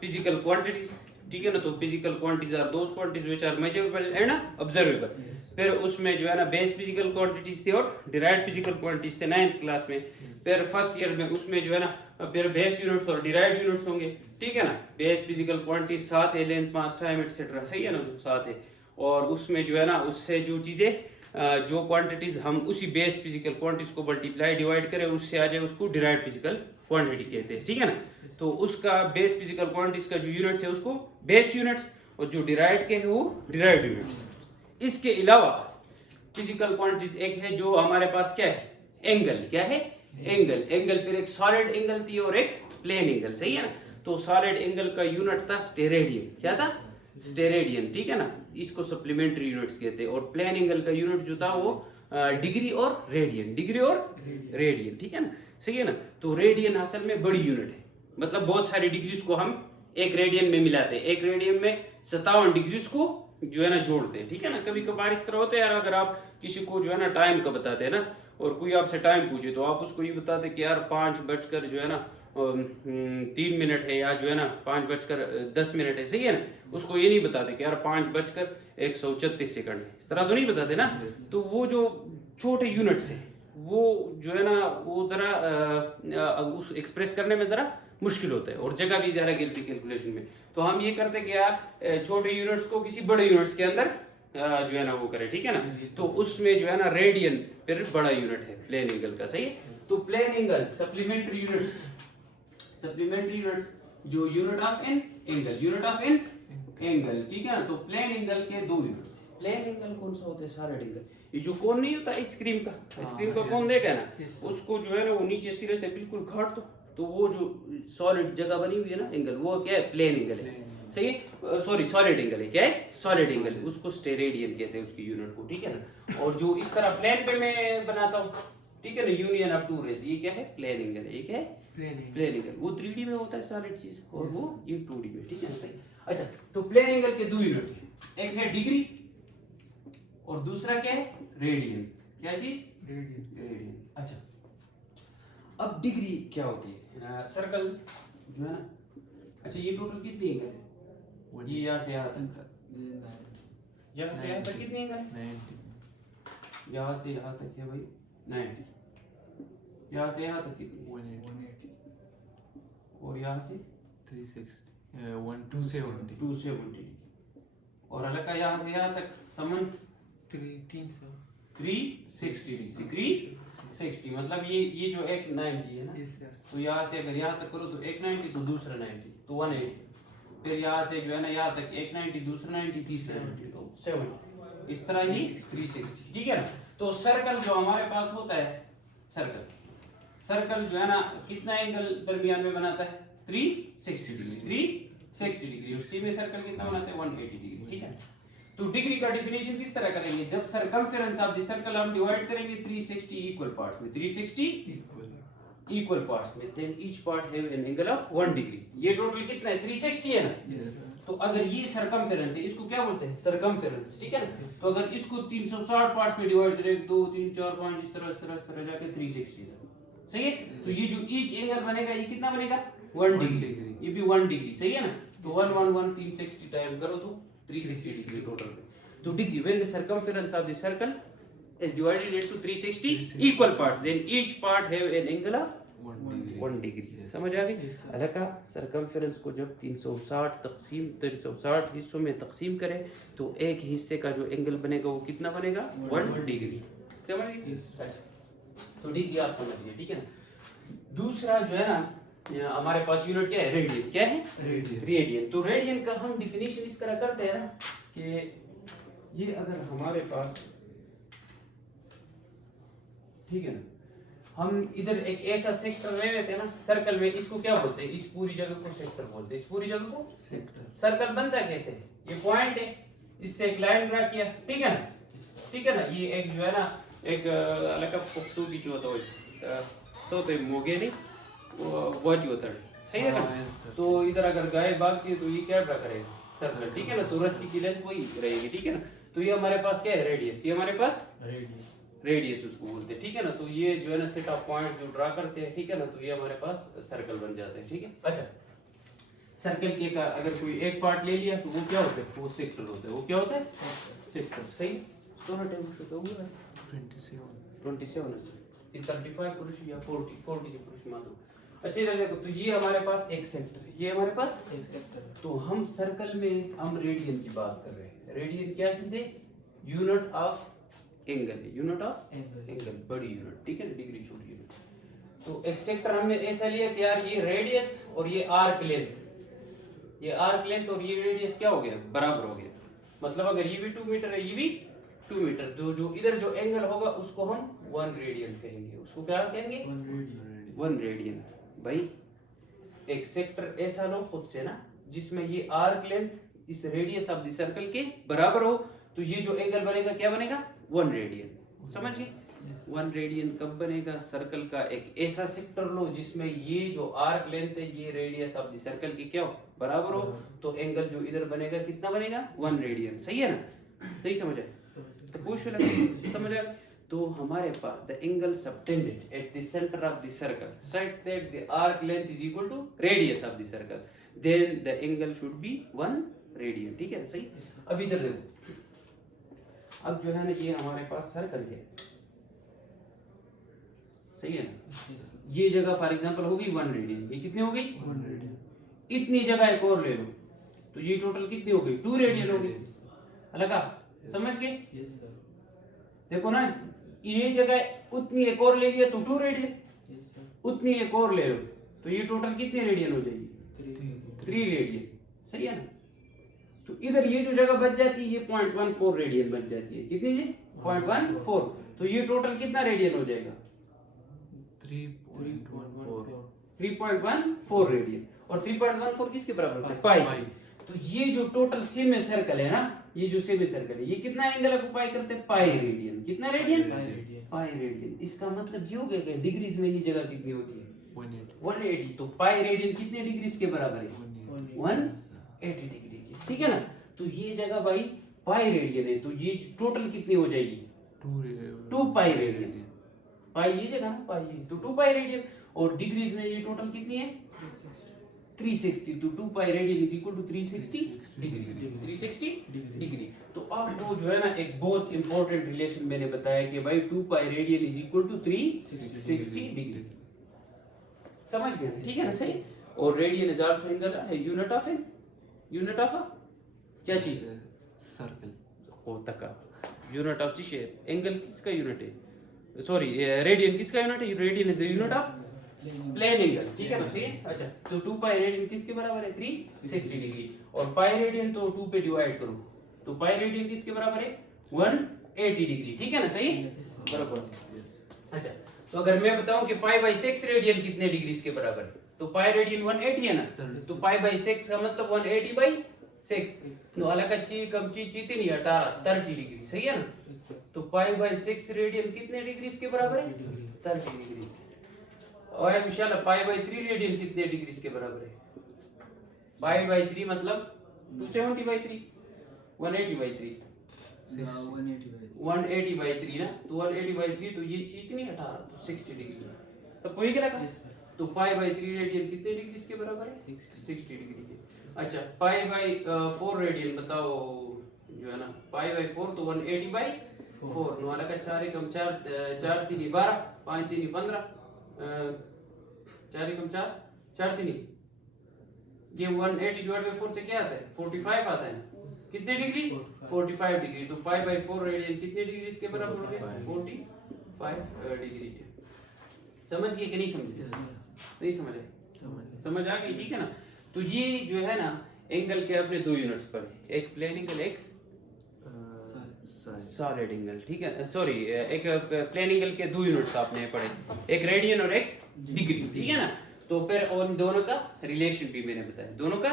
फिजिकल क्वांटिटीज, ठीक है ना। तो physical quantities are those quantities which are measurable and observable. फिर उसमें जो है ना बेस फिजिकल क्वांटिटीज थे और डिराइव्ड फिजिकल क्वांटिटीज थे 9th क्लास में। फिर फर्स्ट ईयर में उसमें जो है ना फिर बेस यूनिट्स और डिराइव्ड यूनिट्स होंगे, ठीक है ना। बेस फिजिकल क्वांटिटीज 7 है, लेंथ 5 टाइम एटसेट्रा, सही है ना, 7 है। और उसमें जो है ना उससे जो चीजें जो क्वांटिटीज हम उसी बेस फिजिकल क्वांटिटीज को मल्टीप्लाई डिवाइड करें उससे आ जाए, उसको डिराइव्ड फिजिकल क्वांटिटी कहते हैं, ठीक है ना। तो उसका बेस फिजिकल क्वांटिटीज का जो यूनिट्स है उसको बेस यूनिट्स, और जो डिराइव्ड के है वो डिराइव्ड यूनिट्स। इसके अलावा फिजिकल क्वांटिटीज एक है जो हमारे पास क्या है, एंगल। क्या है, एंगल। एंगल फिर एक सॉलिड एंगल थी और एक प्लेन एंगल, सही है ना। तो सॉलिड एंगल का यूनिट था स्टेरेडियन। क्या था, स्टेरेडियन, ठीक है ना। इसको सप्लीमेंट्री यूनिट्स कहते हैं। और प्लेन एंगल का यूनिट जो था वो डिग्री और रेडियन, डिग्री और रेडियन, ठीक है ना, सही है ना। तो रेडियन असल में बड़ी यूनिट है, मतलब बहुत सारी डिग्रीज को हम एक रेडियन में मिलाते हैं। एक रेडियन में 57 डिग्रीज को जो है ना जोड़ते हैं, ठीक है ना। कभी कभार इस तरह होता है यार, अगर आप किसी को जो है ना टाइम का बताते हैं ना, और कोई आपसे टाइम पूछे तो आप उसको ये बताते कि यार 5 बजकर जो है ना 3 मिनट है, या जो है ना 5 बजकर 10 मिनट है, सही है ना। उसको ये नहीं बताते कि यार 5 बजकर 134 सेकंड है, इस तरह तो नहीं बताते ना। तो वो जो छोटे यूनिट्स है वो जो है ना वो जरा उस एक्सप्रेस करने में जरा मुश्किल होता है, और जगह भी ज्यादा गिरती कैलकुलेशन में। तो हम ये करते हैं कि यार छोटे यूनिट्स को किसी बड़े यूनिट्स के अंदर जो है ना वो करे, ठीक है ना। तो उसमें जो है ना रेडियन फिर बड़ा यूनिट है प्लेन एंगल का, सही है। तो plane angle supplementary units, supplementary units जो unit of an angle, unit of an angle, ठीक है ना। तो प्लेन एंगल के 2 यूनिट्स। प्लेन एंगल कौन सा होता है, सॉलिड एंगल। ये जो कोन नहीं होता आइसक्रीम का, आइसक्रीम का कोन देखा है ना, उसको जो है ना वो नीचे सिरे से बिल्कुल घाट दो तो वो जो सॉलिड जगह बनी हुई है ना एंगल, वो क्या है, प्लेन एंगल है, सही है। सॉरी सॉलिड एंगल है, क्या है, सॉलिड एंगल। उसको स्टेरेडियन कहते हैं उसकी यूनिट को, ठीक है ना। और जो इस तरह प्लेन पे मैं बनाता हूँ, ठीक है ना, यूनियन ऑफ टू रेज, ये क्या है, प्लेन एंगल है। ये क्या है, प्लेन एंगल। वो 3D में होता है सॉलिड चीज, और वो ये 2D में, ठीक है ना, सही। अच्छा, तो प्लेन एंगल के 2 यूनिट है, एक है डिग्री और दूसरा क्या है, रेडियन। क्या चीज, रेडियन। अच्छा, अब डिग्री क्या होती है? सर्कल जो है ना, अच्छा ये टोटल कितनी एंगल है? ये यहाँ से यहाँ तक, यहाँ से यहाँ तक कितनी एंगल है? 90, यहाँ से यहाँ तक है भाई 90, यहाँ से यहाँ तक कितनी, 180, और यहाँ से 360, 270, 270, और अलग का यहाँ से यहाँ तक समन 360 डिग्री, 360 मतलब ये जो एक 90 है ना, तो यहाँ से अगर यहाँ तक करो तो एक 90, तो दूसरा 90 तो 180, फिर यहाँ से जो है ना यहाँ तक एक 90, दूसरा 90, तीसरा 90 तो 70, इस तरह ही 360, ठीक है ना। तो सर्कल जो हमारे पास होता है, सर्कल जो है ना कितना एंगल दरमियान में बनाता है? 360 डिग्री, 360 डिग्री, और सेमी सर्कल कितना बनाते हैं? 180 डिग्री, ठीक है। तो डिग्री का डेफिनेशन किस तरह करेंगे? जब सर्कमफेरेंस ऑफ द सर्कल हम डिवाइड करेंगे 360 इक्वल पार्ट में, 360 इक्वल पार्ट्स में, then each part have an angle of 1 degree. ये टोटल कितना है? 360 है ना। तो अगर ये सर्कमफेरेंस है, इसको क्या बोलते हैं? सर्कमफेरेंस, ठीक है ना। तो अगर इसको 360 पार्ट्स में डिवाइड करें, 2 3 4 5 इस तरह जाके 360 तक, सही है। तो ये जो ईच एंगल बनेगा ये कितना बनेगा? 1 डिग्री, ये भी 1 डिग्री, सही है ना। तो 1 1 1 360 टाइम करो तो 360 डिग्री टोटल। तो degree when the circumference of the circle is divided into 360 equal parts, then each part have an angle of 1 degree। समझ आ गई? अलग का सर्कमफेरेंस को जब 360 हिस्सों में तकसीम करें तो एक हिस्से का जो एंगल बनेगा वो कितना बनेगा? 1 डिग्री। समझ गए? अच्छा, तो डिग्री आप समझ गए, ठीक है ना। दूसरा जो है ना हमारे पास यूनिट क्या है? रेडियन। क्या है? रेडियन। तो रेडियन का हम डिफिनेशन इस तरह करते हैं ना कि ये अगर हमारे पास, ठीक है ना, हम इधर एक ऐसा सेक्टर ले लेते हैं ना सर्कल में, इसको क्या बोलते हैं? इस पूरी जगह को सेक्टर बोलते हैं, इस पूरी जगह को सेक्टर। सर्कल बनता है कैसे? ये पॉइंट है, इससे एक लाइन ड्रा किया, ठीक है ना, ठीक है ना। ये एक जो है ना एक अलग का पुख्तू की जो होता है तो मोगे नहीं वो जो होता है, सही है ना। तो इधर अगर गाय भागती है तो ये क्या ड्रा करेगा? सर्कल, ठीक है ना। तो रस्सी की लेंथ वही रहेगी, ठीक है ना। तो ये हमारे पास क्या है? रेडियस। ये हमारे पास रेडियस उसको बोलते हैं, ठीक है ना। तो ये जो है ना सेट ऑफ पॉइंट जो ड्रा करते हैं, ठीक है ना, तो ये हमारे पास सर्कल बन जाते हैं, ठीक है। अच्छा, सर्कल के का अगर कोई एक पार्ट ले लिया तो वो क्या होता है? वो सेक्टर होता है। वो क्या होता है? सेक्टर, सही। सोना टाइम शो होगा वैसे 27 ये 35 पुरुष या 40 के पुरुष मान लो। अच्छा इधर देखो, तो ये हमारे पास एक सेक्टर, ये हमारे पास एक सेक्टर। तो हम सर्कल में हम रेडियन की बात कर रहे हैं। रेडियन क्या चीज है? यूनिट ऑफ एंगल है, यूनिट ऑफ एंगल, बड़ी यूनिट, ठीक है ना, डिग्री छोटी यूनिट। तो एक सेक्टर हमने ऐसा लिया कि यार ये रेडियस और ये आर्क लेंथ, ये आर्क लेंथ और ये रेडियस क्या हो गया? बराबर हो गया। मतलब अगर ये भी 2 मीटर है, ये भी 2 मीटर, तो जो इधर जो एंगल होगा उसको हम 1 रेडियन कहेंगे। उसको क्या कहेंगे? 1 रेडियन। भाई एक सेक्टर ऐसा लो खुद से ना जिसमें ये आर्क लेंथ इस रेडियस ऑफ द सर्कल के बराबर हो, तो ये जो एंगल बनेगा क्या बनेगा? 1 रेडियन। समझ गए? 1 रेडियन कब बनेगा? सर्कल का एक ऐसा सेक्टर लो जिसमें ये जो आर्क लेंथ है ये रेडियस ऑफ द सर्कल की क्या हो? बराबर हो, तो एंगल जो इधर बनेगा कितना बनेगा? 1 रेडियन। सही है ना? सही समझ आए? तो पूछ लगा समझ आए? तो हमारे पास the angle subtended at the centre of the circle such that the arc length is equal to radius of the circle, then the angle should be 1 radian, ठीक है ना। सही। अब इधर देखो, अब जो है ना ये हमारे पास सर्कल है, सही है ना। ये जगह फॉर एग्जांपल होगी 1 रेडियन, ये कितनी हो गई? 1 रेडियन। इतनी जगह एक और ले लो तो ये टोटल कितनी हो गई? 2 रेडियन हो गई। लगा? समझ गए? Yes sir. देखो ना, ये जगह उतनी एक और ले लिया तो 2 रेडियन, उतनी एक और ले लो तो ये टोटल कितनी रेडियन हो जाएगी? 3 रेडियन, सही है ना। तो इधर ये जो जगह बच जाती है ये 0.14 रेडियन बच जाती है। कितनी जी? 0.14। तो ये टोटल कितना रेडियन हो जाएगा? 3.14 रेडियन। और 3.14 किसके बराबर होता है? पाई। तो ये जो टोटल सेमी सर्कल है ना, ये जो सेमी सर्कल है ये कितना एंगल ऑक्युपाई करते हैं? Pi radian. कितना रेडियन? Pi radian. इसका मतलब ये हो गया कि डिग्रीज में ये जगह कितनी होती है? 180। तो पाई रेडियन कितने डिग्रीज के बराबर है? 180 डिग्री की, ठीक है ना। तो ये जगह भाई पाई रेडियन है, तो ये टोटल कितनी हो जाएगी? 2 पाई रेडियन। पाई ये जगह ना, पाई ये, तो 2 पाई रेडियन, और डिग्रीज में ये टोटल कितनी है 360, तो 2 pi radian is equal to 360 degree, 360 degree. तो आपको जो है ना एक बहुत इंपॉर्टेंट रिलेशन मैंने बताया कि भाई 2 pi radian is equal to 360 degree, समझ गए ना? ठीक है ना, सही। और रेडियन इज आल्सो एंगल है, यूनिट ऑफ क्या चीज है, सर्कल ओ तक यूनिट ऑफ शेप, एंगल किसका यूनिट है, सॉरी रेडियन किसका यूनिट है, radian is the unit of plane angle, ठीक है ना, सही है। अच्छा, तो 2 पाई रेडियन किसके बराबर है 360 डिग्री, और पाई रेडियन तो 2 पे डिवाइड करो, तो पाई रेडियन किसके बराबर है 180 डिग्री, ठीक है ना, सही बराबर। अच्छा, तो अगर मैं बताऊं कि पाई बाई 6 रेडियन कितने डिग्री के बराबर है, तो पाई रेडियन 180 है ना, तो पाई बाई 6 का मतलब 180 बाई 6, तो अलग अच्छी कम ची चीती नहीं 30 डिग्री, सही है ना। तो पाई बाई 6 रेडियन कितने डिग्री के बराबर है 30 डिग्री। और इंशाल्लाह पाई बाई 3 रेडियन कितने डिग्री के बराबर है, पाई बाई 3 मतलब 270 बाई 3, 180 बाई 3, 180 बाई 3 ना, तो 180 बाई 3, तो ये चीज नहीं 18, तो 60 डिग्री, तो कोई क्या लगा, तो पाई बाई 3 रेडियन कितने डिग्री के बराबर है 60 डिग्री के। अच्छा, पाई बाई 4 रेडियन बताओ जो है ना, पाई बाई 4 तो 180 बाई 4, नो अलग 4 कम 4 4 3 12, 5 3 15, 4 कम 4 4 3, ये 180 डिवाइड बाय 4 से क्या आता है 45 आता है ना, कितने डिग्री 45 डिग्री, तो पाई बाई 4 रेडियन कितने डिग्री इसके बराबर हो गए 45 डिग्री के। समझ गए कि नहीं समझे, नहीं समझ आए, समझ आ गई, ठीक है ना। तो ये जो है ना एंगल के अपने 2 यूनिट्स पड़े, एक प्लेन एंगल, एक सॉलिड एंगल, ठीक है, सॉरी एक प्लेन एंगल के 2 यूनिट्स आपने पढ़े, एक रेडियन और एक डिग्री, ठीक है ना। तो फिर उन दोनों का रिलेशन भी मैंने बताया, दोनों का,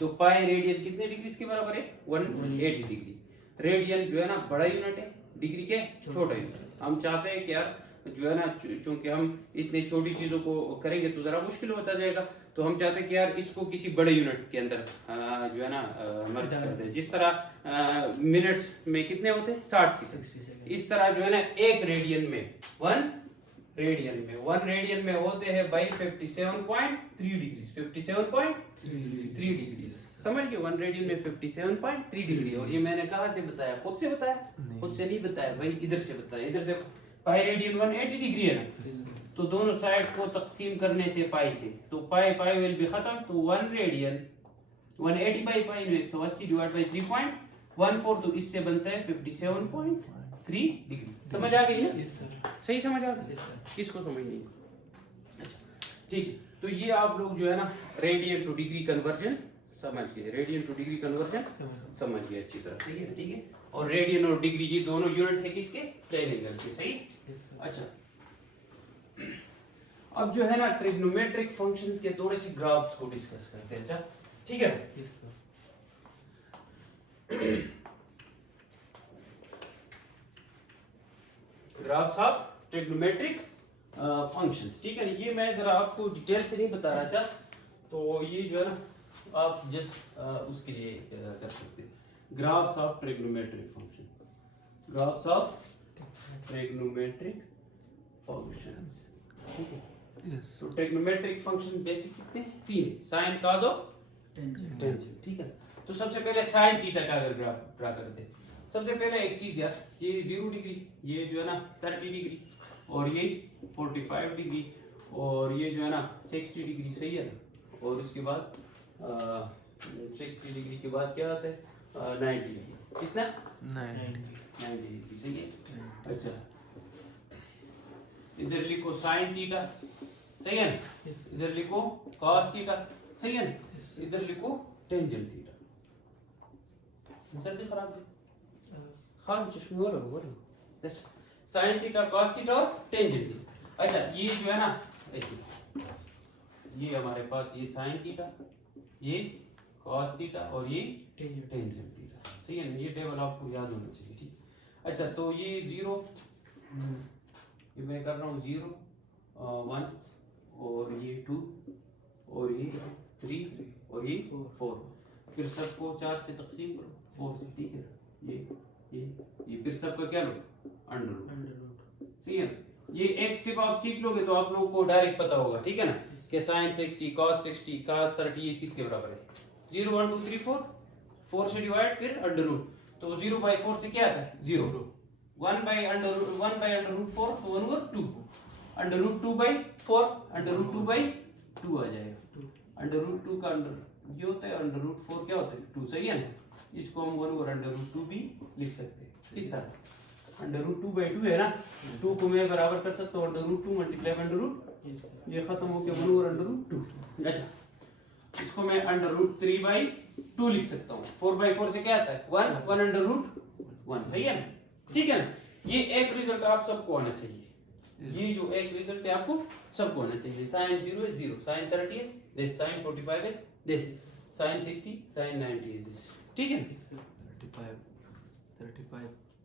तो पाई रेडियन कितने डिग्री के बराबर है 180 डिग्री। रेडियन जो है ना बड़ा यूनिट है, डिग्री के छोटा यूनिट। हम चाहते हैं कि यार जो है ना, चूंकि हम इतनी छोटी चीजों को करेंगे तो जरा मुश्किल होता जाएगा, तो हम चाहते हैं कि यार इसको किसी बड़े यूनिट के अंदर जो है ना मर्ज कर दें। जिस तरह मिनट में कितने होते हैं 60 सेकंड, इस तरह जो है ना एक रेडियन में 1 रेडियन में होते हैं भाई 57.3 डिग्री, 57.3 डिग्री, समझ गए। 1 रेडियन में 57.3 डिग्री। और ये मैंने कहाँ से बताया, खुद से बताया, खुद से नहीं बताया भाई, इधर से बताया। इधर देखो पाई रेडियन 180 डिग्री है ना, तो दोनों साइड को तकसीम करने से पाई से, तो पाई पाई विल बी खत्म, तो 1 radian 180 by pi 180 divide by 3.14, तो इससे बनता है 57.3 डिग्री। समझ आ गई ना, सही समझ आ गई, किसको समझ नहीं। अच्छा ठीक है, तो ये आप लोग जो है ना रेडियन टू डिग्री कन्वर्जन समझ गए, रेडियन टू डिग्री कन्वर्जन समझ गए अच्छी तरह, ठीक है, ठीक है। और रेडियन और डिग्री ये दोनों यूनिट है किसके, प्लेन एंगल के, सही। अच्छा, अब जो है ना ट्रिग्नोमेट्रिक फंक्शंस के थोड़े से ग्राफ्स को डिस्कस करते हैं। अच्छा ठीक है, ग्राफ्स ऑफ ट्रिग्नोमेट्रिक फंक्शंस, ठीक है। ये मैं जरा आपको डिटेल से नहीं बता रहा था, तो ये जो है ना आप जस्ट उसके लिए कर सकते हैं। Graphs of trigonometric function, graphs of trigonometric functions, ठीक है। तो ट्रिग्नोमेट्रिक फंक्शन बेसिक कितने हैं, 3, साइन, कॉस और टेंजेंट, ठीक है। तो सबसे पहले साइन थीटा का अगर ग्राफ ड्रा करते हैं, सबसे पहले एक चीज यार, ये 0 डिग्री, ये जो है ना 30 डिग्री, और ये 45 डिग्री, और ये जो है ना 60 डिग्री, सही है ना। और उसके बाद 60 डिग्री के बाद क्या आता है 90 डिग्री, कितना 90 डिग्री, सही है। अच्छा, इधर लिखो साइन थीटा, सही है ना, इधर लिखो कॉस थीटा, सही है ना, इधर लिखो टेंजेंट थीटा। सर्दी खराब है, खान चश्मे वाला बोलो, साइन थीटा, कॉस थीटा और टेंजेंट थीटा। अच्छा, ये जो है ना ये हमारे पास ये साइन थीटा, ये कॉस थीटा और ये टेंजेंट थीटा, सही है ना। ये टेबल आपको याद होना चाहिए, ठीक। अच्छा, तो ये 0, ये मैं कर रहा हूँ 0 1, और ये 2, और ये 3, और ये 4, फिर सबको 4 से तकसीम करो 4 से, ठीक है। ये फिर सबका क्या लो अंडर रूट, सही है ना। ये एक स्टेप आप सीख लोगे तो आप लोगों को डायरेक्ट पता होगा, ठीक है ना, कि sin 60 cos 30 ये किसके बराबर है? 0 1 2 3 4, 4 से डिवाइड फिर अंडर रूट, तो 0/4 से क्या आता है? 0, 1/√4 तो 1/2, √2/4 √2/2 आ जाएगा। √2 का अंडर ये होता है, √4 क्या होता है? 2, सही है ना? इसको हम 1/√2 भी लिख सकते हैं इस तरह। √2/2 है ना, 2 को मैं बराबर कर सकता हूँ √2 × ये खत्म हो गया 1/√2। अच्छा, इसको मैं √3/2 लिख सकता हूँ। 4/4 से क्या आता है? 1 सही है ना? ठीक है ना? ये एक रिजल्ट आप सबको आना चाहिए, ये जो एक रिजल्ट है आपको सबको आना चाहिए। sin 0 is 0, sin 30 is this, sin 45 is this, sin 60 sin 90 is this, ठीक है ना?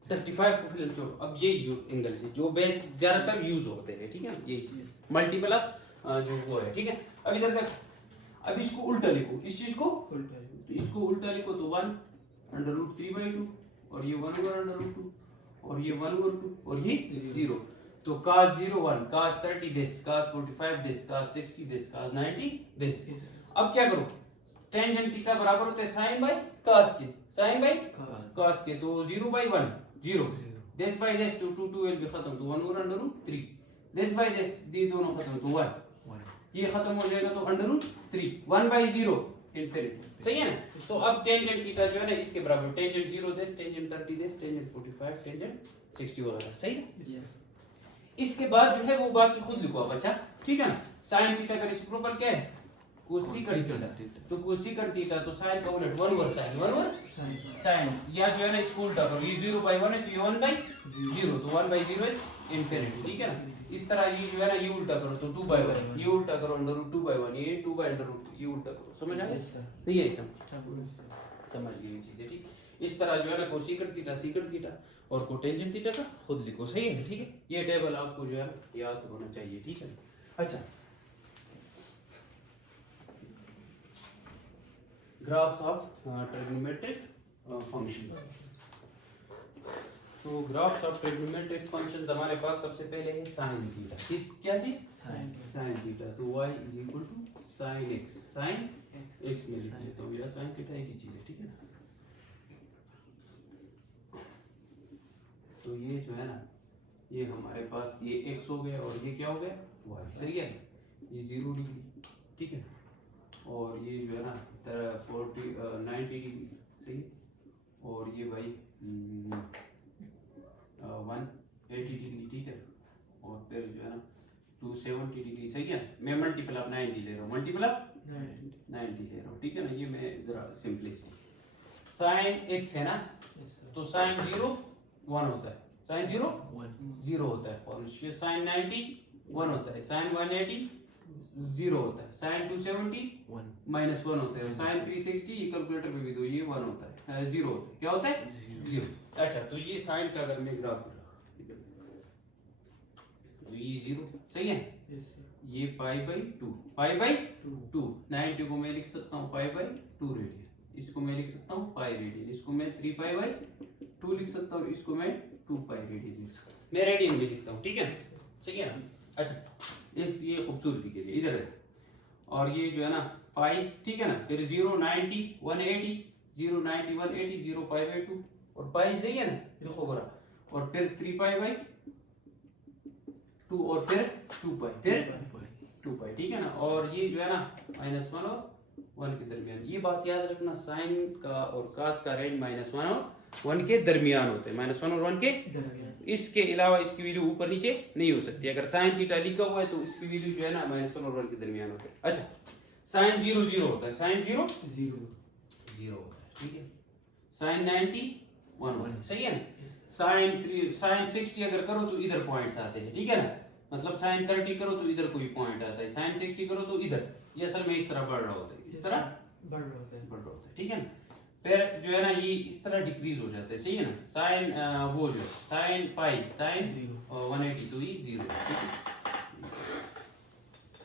35 को फिर जो अब ये एंगल से जो बेस ज्यादातर यूज होते हैं, ठीक है ना, ये चीज मल्टीपल ऑफ जो वो है, ठीक है। अब इधर तक, अब इसको उल्टा लिखो, इस चीज को तो इसको उल्टा लिखो तो 1/√3/2 और ये 1/√2 और ये 1/2 और ये 0, तो cos 0 1, cos 30 this, cos 45 this, cos 60 this, cos 90 this। अब क्या करो, टेंजेंट थीटा बराबर होता है sin बाय cos के, sin बाय cos के, तो 0/1 0, this by this तो 2 will be खत्म, तो 1/√3, this by this ये दोनों खत्म तो 1, ये खत्म हो जाएगा तो √3, 1/0 इनफिनिटी, सही है ना? तो अब टेंजेंट थीटा जो है ना इसके बराबर, tangent 0 this, tangent 30 this, tangent 45, tangent 60 वगैरह, सही है? इसके बाद जो है वो बाकी खुद लिखो बच्चा, ठीक है ना? sin थीटा का रेसिप्रोकल क्या है? कोसेकंट थीटा, तो कोसेकंट थीटा तो sin का उलट 1/sin, sin या जो है ना इसको उल्टा करो, ये 0/1 है तो ये 1/0, तो 1/0 इज इनफिनिटी, ठीक है ना? इस तरह ये जो है ना ये उल्टा करो तो 2/1, ये उल्टा करो √2/1, ये 2/√3, ये उल्टा करो, समझ आ गया? नहीं है समझ गए ये चीजें, ठीक? इस तरह जो है ना कोसेकंट थीटा, सेकंट थीटा और कोटेंजेंट थीटा का खुद लिखो, सही है? ठीक है, ये टेबल आपको जो है याद होना चाहिए, ठीक है? अच्छा, ग्राफ्स ऑफ ट्रिग्नोमेट्रिक फंक्शंस। तो ग्राफ्स ऑफ ट्रिग्नोमेट्रिक फंक्शंस हमारे पास सबसे पहले है sin थीटा, किस क्या चीज? sin थीटा, तो y = sin x, sin x में लिख लेता हूँ, या sin थीटा एक ही चीज है, ठीक है ना? तो ये जो है ना ये हमारे पास ये x हो गया और ये क्या हो गया? y, सही है? ये 0 डिग्री, ठीक है? और ये जो है ना 90 डिग्री, सही, और ये भाई 180 डिग्री, ठीक है? और फिर जो है ना 270 डिग्री, सही है? मैं मल्टीपल ऑफ 90 ले रहा हूँ, मल्टीपल ऑफ 90 ले रहा हूँ, ठीक है ना? ये मैं जरा सिंपलिस्टिक sin x है ना, तो sin 0 1 होता है, sin 0 0 होता है, और sin 90 1 होता है, sin 180 0 होता है, sin 270 -1 होता है, sin 360 ये कैलकुलेटर पे भी दो, ये 1 होता है, 0 होता है, क्या होता है? 0। अच्छा, तो ये sin का अगर मैं ग्राफ दूंगा तो ये 0, सही है? ये π/2, π/2, 90 को मैं लिख सकता हूँ π/2 रेडियन, इसको मैं लिख सकता हूँ पाई रेडियन, इसको मैं 3π/2 लिख सकता हूँ, इसको मैं 2π रेडियन लिख सकता हूँ, मैं रेडियन में लिखता हूँ, ठीक है? सही है ना? अच्छा, इस ये खूबसूरती के लिए इधर है, और ये जो है ना पाई, ठीक है ना? फिर 0 90 180, 0 90 180, 0 π/2 और पाई, सही है ना? लिखो बरा, और फिर 3π/2 और फिर 2π, फिर 2π, ठीक है ना? और ये जो है ना -1 और 1 के दरमियान, ये बात याद रखना, साइन का और कास का रेंज -1 और 1 के दरमियान होते हैं, -1 और 1 के दरमियान, इसके अलावा इसकी वैल्यू ऊपर नीचे नहीं हो सकती। अगर sin थीटा लिखा हुआ है तो इसकी वैल्यू जो है ना -1 और 1 के दरमियान होते हैं। अच्छा, sin 0 0 होता है, sin 0 0 होता है, ठीक है? sin 90 1 होता है, सही है ना? sin 60 अगर करो तो इधर पॉइंट्स आते हैं, ठीक है ना? मतलब sin 30 करो तो इधर कोई पॉइंट आता है, sin 60 करो तो इधर, ये असल में इस तरह बढ़ रहा होता है, इस तरह बढ़ रहा होता है, ठीक है ना? फिर जो है ना ये इस तरह डिक्रीज हो जाता है, सही है ना? साइन वो जो साइन पाई साइन 180 तो ये 0,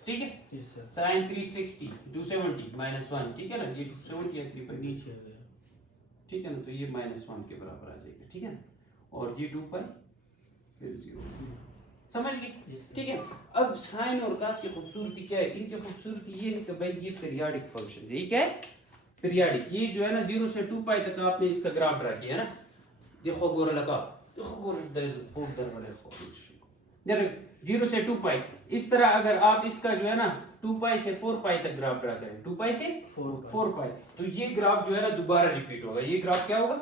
ठीक है? साइन 360 270 -1, ठीक है ना? ये 270 है 3π नीचे आ गया, ठीक है ना? तो ये -1 के बराबर आ जाएगा, ठीक है ना? और ये 2π फिर 0, समझ गए? Yes, sir. ठीक है। अब साइन और कास की खूबसूरती क्या है? इनकी खूबसूरती ये है कि भाई ये पीरियाडिक फंक्शन है। ये क्या है? पीरियाडिक। ये जो है ना 0 से 2 पाई तक आपने इसका ग्राफ ड्रा किया है ना, देखो गोरा लगा, देखो गोरा दर वाले को 0 से 2 पाई। इस तरह अगर आप इसका जो है ना 2 पाई से 4 पाई तक ग्राफ ड्रा करें, 2 पाई से 4 पाई, तो ये ग्राफ जो है ना दोबारा रिपीट होगा। ये ग्राफ क्या होगा?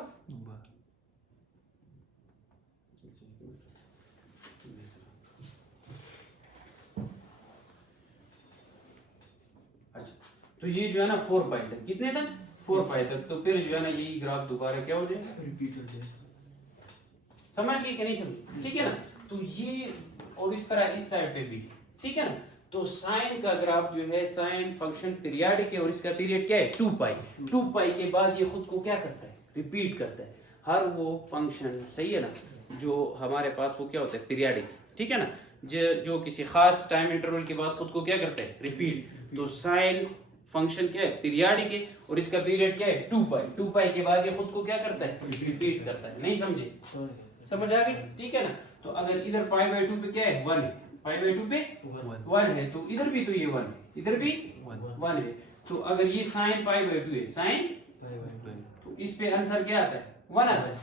अच्छा, तो ये जो है ना 4 पाई तक, कितने तक? 4 पाई तक। तो फिर जो है ना ये ग्राफ दोबारा क्या हो जाएगा? रिपीट हो जाए। समझ गए कि नहीं समझ? ठीक है ना। तो ये और इस तरह इस साइड पे भी, ठीक है ना। तो साइन का ग्राफ जो है, साइन फंक्शन पीरियाडिक है और इसका पीरियड क्या है? 2 पाई। 2 पाई के बाद ये खुद को क्या करता है? रिपीट करता है। हर वो फंक्शन, सही है ना, जो हमारे पास वो क्या होता है? पीरियाडिक, ठीक है ना, जो किसी खास टाइम इंटरवल के बाद खुद को क्या करता है? रिपीट। तो साइन फंक्शन क्या है? पीरियाडिक है और इसका पीरियड क्या है? 2 पाई। 2 पाई के बाद ये खुद को क्या करता है? रिपीट करता है। नहीं समझे? समझ आ गई? ठीक है ना। तो अगर इधर पाई बाय 2 पे क्या है? 1 है, पाई बाय 2 पे 1 है, तो इधर भी तो ये 1 है, इधर भी 1 है। तो अगर ये साइन पाई बाय 2 है, साइन, तो इस पे आंसर क्या आता है? 1 आता है।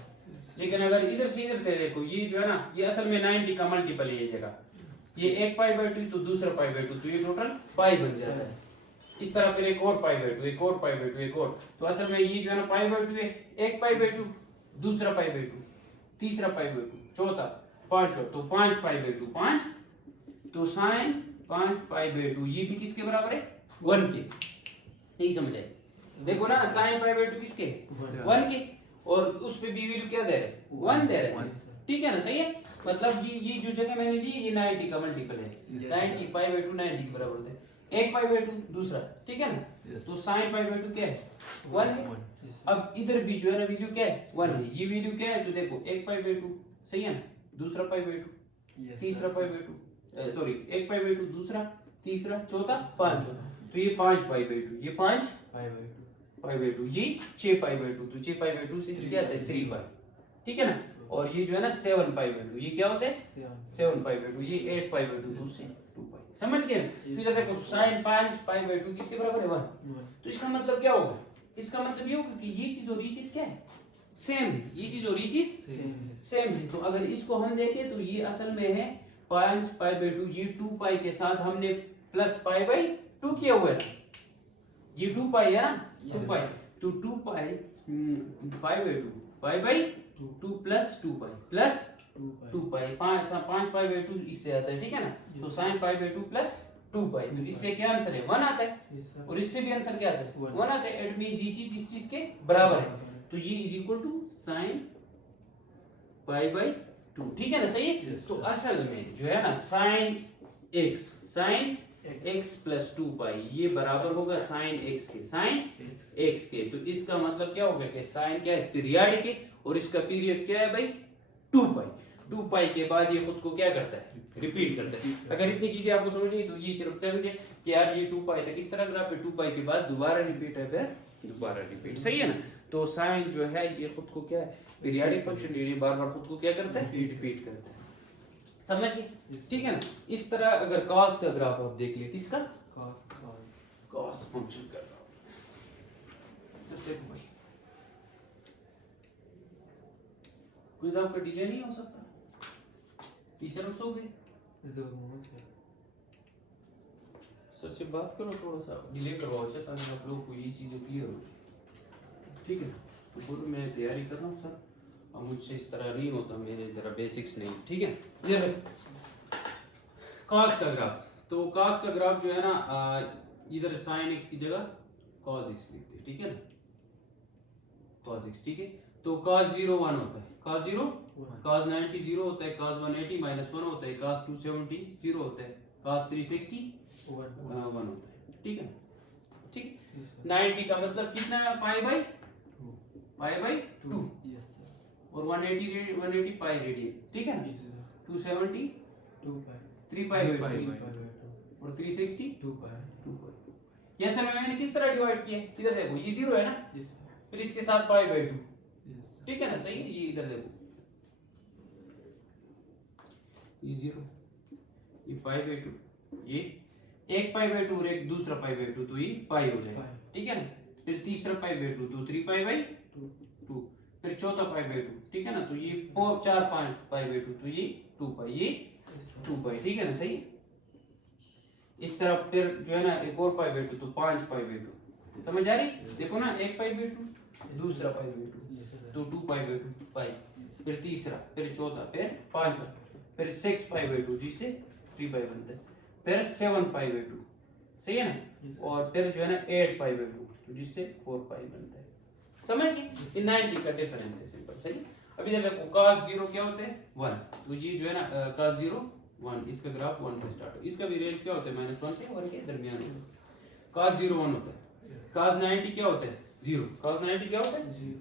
लेकिन अगर इधर से इधर थे, देखो ये जो है ना, ये असल में 90 का मल्टीपल है ये जगह। ये एक पाई बाय 2 तो दूसरा पाई बाय 2, तो ये टोटल पाई बन जाता है। इस तरह फिर एक और पाई बाय 2, एक और पाई बाय 2, एक और, तो असल में ये जो है ना पाई बाय 2 है, एक पाई बाय 2, दूसरा पाई बाय 2, तीसरा पाई बाय 2, चौथा, पांचवा, तो 5 पाई बाय 2, 5, तो साइन 5 पाई बाय 2 ये भी किसके बराबर है? 1 के। यही समझ आए? देखो ना, साइन पाई बाय 2 किसके? 1 के। और उस पे भी वैल्यू क्या दे रहे हैं? 1 दे रहे हैं। ठीक है ना, सही है। मतलब ये जो जगह मैंने ली ये 90 का मल्टीपल है। 90 पाई बाय 2 90 के बराबर होता है। एक पाई बाय 2 दूसरा, ठीक है ना। तो साइन पाई बाय 2 क्या है? 1 है। अब इधर भी जो है ना वैल्यू क्या है? 1 है। ये वैल्यू क्या है? तो देखो एक पाई बाय 2, सही है ना, दूसरा पाई बाय 2, तीसरा पाई बाय 2, सॉरी एक पाई बाय 2, दूसरा, तीसरा, चौथा, पांचवा, तो ये 5 पाई बाय 2, ये 5 पाई बाय 2, ये 6 पाई बाय 2, तो 6 पाई बाय 2 से क्या आता है? 3 पाई, ठीक है ना। और ये जो है ना 7 पाई बाय 2, ये क्या होता है? 7 पाई बाय 2, ये 8 पाई बाय 2, दूसरे 2 पाई। समझ गए? इधर देखो साइन 5 पाई बाय 2 किसके बराबर है? 1। तो इसका मतलब क्या होगा? इसका मतलब ये होगा कि ये चीज और ये चीज क्या है? सेम है। ये चीज और ये चीज सेम है। तो अगर इसको हम देखें तो ये असल में है 5 पाई बाय 2, ये 2 पाई के साथ हमने प्लस पाई बाय 2 किया हुआ है ना, ये 2 पाई है ना, 2 पाई, तो 2 pi pi by 2, pi by 2 plus 2 pi plus 2 pi, 5 pi by 2 इससे आता है, ठीक है ना। तो sine pi by 2 plus 2 pi, तो इससे क्या आंसर है? 1 आता है। और इससे भी आंसर क्या आता है? 1 आता है। इट मींस ये चीज इस चीज के बराबर है, तो ये is equal to sine pi by 2, ठीक है ना, सही है। तो असल में जो है ना साइन x प्लस 2 पाई ये बराबर होगा साइन x के, साइन x के। तो इसका मतलब क्या होगा कि साइन क्या है? पीरियाडिक है और इसका पीरियड क्या है भाई? 2 पाई। 2 पाई के बाद ये खुद को क्या करता है? रिपीट करता है। अगर इतनी चीजें आपको समझनी तो ये सिर्फ समझिए कि यार ये 2 पाई तक इस तरह ग्राफ है, 2 पाई के बाद दोबारा रिपीट है, फिर दोबारा रिपीट, सही है ना। तो साइन जो है ये खुद को क्या है? पीरियाडिक फंक्शन, ये बार बार खुद को क्या करता है? रिपीट करता है। समझ गए? ठीक है ना। इस तरह अगर cos का ग्राफ आप देख ले, किसका? cos फंक्शन का ग्राफ। तो देखो भाई क्विज आपका डिले नहीं हो सकता, टीचर हम सो गए, सर से बात करो, थोड़ा सा डिले करवाओ ताकि आप लोगों को ये चीजें क्लियर हो। ठीक है, तो बोलो मैं तैयारी कर रहा हूँ सर, अब मुझसे इस तरह नहीं होता, मेरे जरा बेसिक्स नहीं, ठीक है। ये cos का ग्राफ, तो cos का ग्राफ जो है ना इधर sin x की जगह cos x लिखते हैं, ठीक है ना, cos x, ठीक है। तो cos 0 1 होता है, cos 0 cos 90 0 होता है, cos 180 -1 होता है, cos 270 0 होता है, cos 360 1 होता है, ठीक है। ठीक, 90 का मतलब कितना है? पाई बाय 2 और 180 पाई रेडियन, ठीक है ना। 270 3 पाई बाय 2 और 360 2 पाई। ये समय मैंने किस तरह डिवाइड किया? इधर देखो ये 0 है ना, फिर इसके साथ पाई बाय 2, ठीक है ना, सही है। ये इधर देखो ये 0, ये पाई बाई 2, ये एक पाई बाई 2 और एक दूसरा पाई बाई 2, तो ये पाई हो जाएगा, ठीक है ना। फिर तीसरा पाई बाई 2 तो 3 पाई बाई 2, फिर चौथा पाई बाई 2, ठीक है ना। तो ये 4 5 पाई बाई 2, तो ये 2 पाई, ये 2 पाई, ठीक है ना, सही। इस तरफ फिर जो है ना एक और पाई बाई 2, तो 5 पाई बाई 2, समझ आ रही। देखो ना, एक पाई बाई 2, दूसरा पाई बाई 2, तो 2 पाई बाई 2 पाई, फिर तीसरा, फिर चौथा, फिर पांचवा, फिर 6 पाई बाई 2 जिससे 3 पाई बनता है, फिर 7 पाई बाई 2, सही है ना। और फिर जो है ना 8 पाई बाई 2, तो जिससे 4 पाई बनता है, समझ गए। ये 90 का डिफरेंस है, सिंपल, सही। अभी जब देखो cos 0 क्या होते हैं 1, तो ये जो है ना cos 0 1, इसका ग्राफ 1 से स्टार्ट हो, इसका भी रेंज क्या होता है -1 से 1 के दरमियान होता है। cos 0 1 होता है, cos 90 क्या होता है 0, cos 90 क्या होता है 0,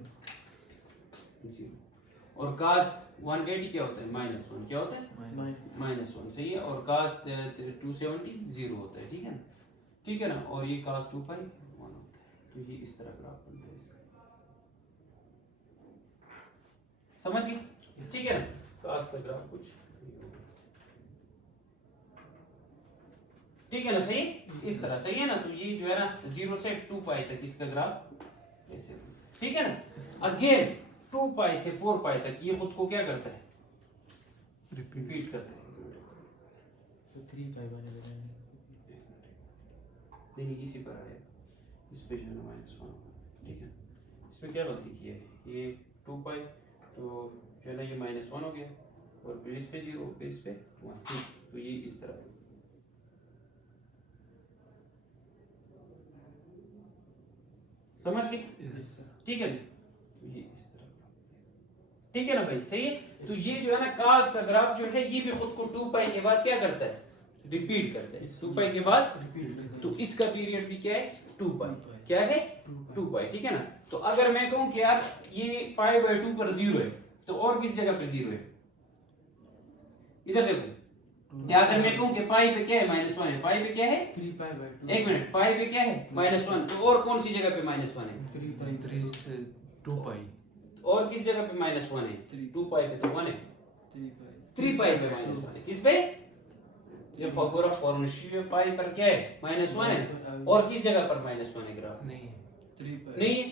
और cos 180 क्या होता है -1, क्या होता है -1, सही है। और cos 270 0 होता है, ठीक है ना, ठीक है ना। और ये cos 2 पाई 1 होता है, तो ये इस तरह ग्राफ बनता है इसका, समझ गए, ठीक है ना। cos का ग्राफ कुछ ठीक है ना, सही, इस तरह, सही है ना। तो ये जो है ना 0 से 2 पाई तक इसका ग्राफ ऐसे, ठीक है ना। अगेन 2 पाई से 4 पाई तक ये खुद को क्या करता है, रिपीट करता है, तो 3 पाई बनेगा, नहीं इसी पर आए, इस पे जो है ना -1, ठीक है। इसमें क्या गलती की है, ये 2 पाई तो जो है ना ये -1 हो गया, और फिर इस पे 0, फिर इस पे 1, तो ये इस तरह है, समझ गए, ठीक है। तो ये इस तरह, ठीक है ना भाई, सही है। तो ये जो है ना cos का ग्राफ जो है ये भी खुद को 2 पाई के बाद क्या करता है, रिपीट करता है, 2 पाई के बाद रिपीट। तो इसका पीरियड भी क्या है 2 पाई, क्या है 2 पाई, ठीक है ना। तो अगर मैं कहूं कि यार ये पाई बाई 2 पर 0 है, तो और किस जगह पे 0 है, इधर देखो। या अगर मैं कहूं कि पाई पे क्या है -1 है, पाई पे क्या है 3 पाई बाई 2, एक मिनट, पाई पे क्या है -1, तो और कौन सी जगह पे -1 है, 3 पाई 3 से 2 पाई, और किस जगह पे -1 है, 2 पाई पे तो 1 है, 3 3 पाई पाई पे -1 है, किस पे, ये फाइबोग्राफ फॉर्मेशन पाई पर क्या है -1 है, और किस जगह पर -1 है ग्राफ, नहीं 3 पाई नहीं है,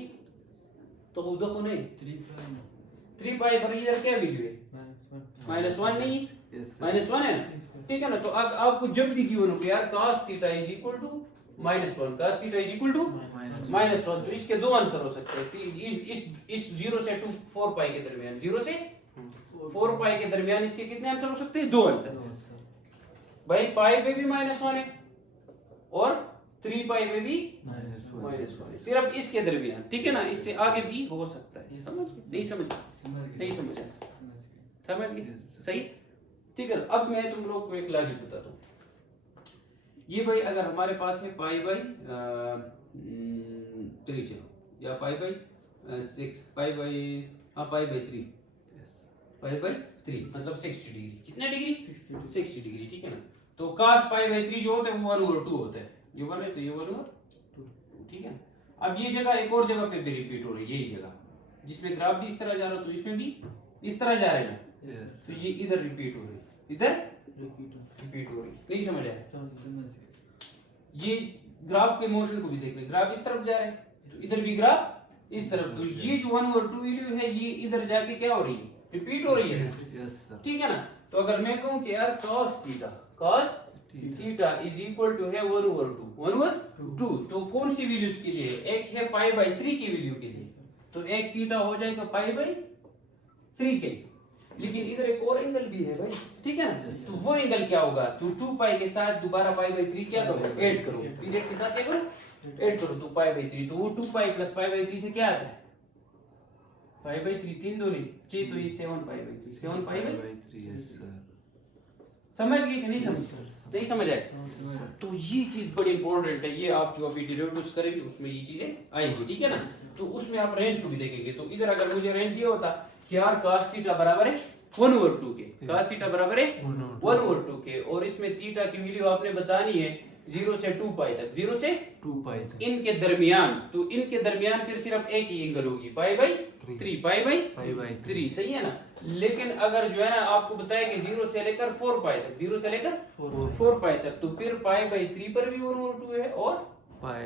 तो वो देखो नहीं 3 पाई 3 पाई पर इधर क्या वैल्यू है -1 नहीं है, -1 है ना, ठीक है ना। तो अब आपको जब भी गिवन हो कि यार cos theta is equal to -1, cos theta is equal to -1, तो इसके दो आंसर हो सकते हैं, इस 0 से 2 4 पाई के दरमियान, 0 से 4 पाई के दरमियान इसके कितने आंसर हो सकते हैं, दो आंसर। भाई पाई पे भी -1 है और 3 पाई पे भी -1 है, सिर्फ इसके दरमियान, ठीक है ना। इससे आगे भी हो सकता है, समझ नहीं समझा, समझ गए, सही, ठीक है। अब मैं तुम लोग को एक लॉजिक बताता हूँ। ये भाई अगर हमारे पास है पाई बाई 3 चलो, या pi by 6, pi by 3, pi by 3 मतलब 60 डिग्री, कितना डिग्री 60 डिग्री, ठीक है ना। तो cos पाई बाई 3 जो होता है वो 1/2 होता है, ये 1 है तो ये 1/2, ठीक है। अब ये जगह एक और जगह पे भी रिपीट हो रही है, यही जगह जिसमें ग्राफ भी इस तरह जा रहा है, तो इसमें भी इस तरह जा रहा है ना, तो ये इधर रिपीट हो रही है, इधर रिपीट हो रही, नहीं समझ आया। ये ग्राफ के मोशन को भी देख ले, ग्राफ इस तरफ जा रहा है, तो इधर भी ग्राफ इस तरफ, तो ये जो 1/2 वैल्यू है ये इधर जाके क्या हो रही है, रिपीट हो रही है, ठीक है ना। तो अगर मैं कहूं कि यार cos theta is equal to है 1/2, तो कौन सी वैल्यूज के लिए, एक है पाई बाई 3 की वैल्यू के लिए, तो एक थीटा हो जाएगा पाई बाई 3 के, लेकिन इधर एक और एंगल भी है भाई, ठीक है ना। तो वो एंगल क्या होगा, तो 2 पाई के साथ दोबारा पाई बाई 3 क्या करो, ऐड करो, पीरियड के साथ क्या करो, ऐड करो, तो पाई बाई 3, तो वो 2 पाई प्लस पाई बाई 3 से क्या आता है, पाई बाई 3, 3 दूनी 6, तो ये 7 पाई बाई 3, 7 पाई बाई 3, समझ गए कि नहीं समझ, नहीं समझ आया। तो ये चीज बड़ी इंपॉर्टेंट है, ये आप जो अभी डेरिवेटिव्स करेंगे उसमें ये चीजें आएंगी, ठीक है ना। तो उसमें आप रेंज को भी देखेंगे, तो इधर अगर मुझे रेंज दिया होता कि यार cos थीटा बराबर है 1/2 के, cos थीटा बराबर है 1/2 के, और इसमें थीटा की वैल्यू आपने बतानी है 0 से 2 पाई तक, 0 से 2 pi. इनके दरमियान, तो इनके दरमियान फिर सिर्फ एक ही एंगल होगी, pi by 3, pi by Pi by 3, सही है ना। लेकिन अगर जो है ना आपको बताया कि 0 से लेकर 4 पाई तक, 0 से लेकर 4 पाई तक, तो फिर पाई बाई 3 पर भी 1/2 है और pi.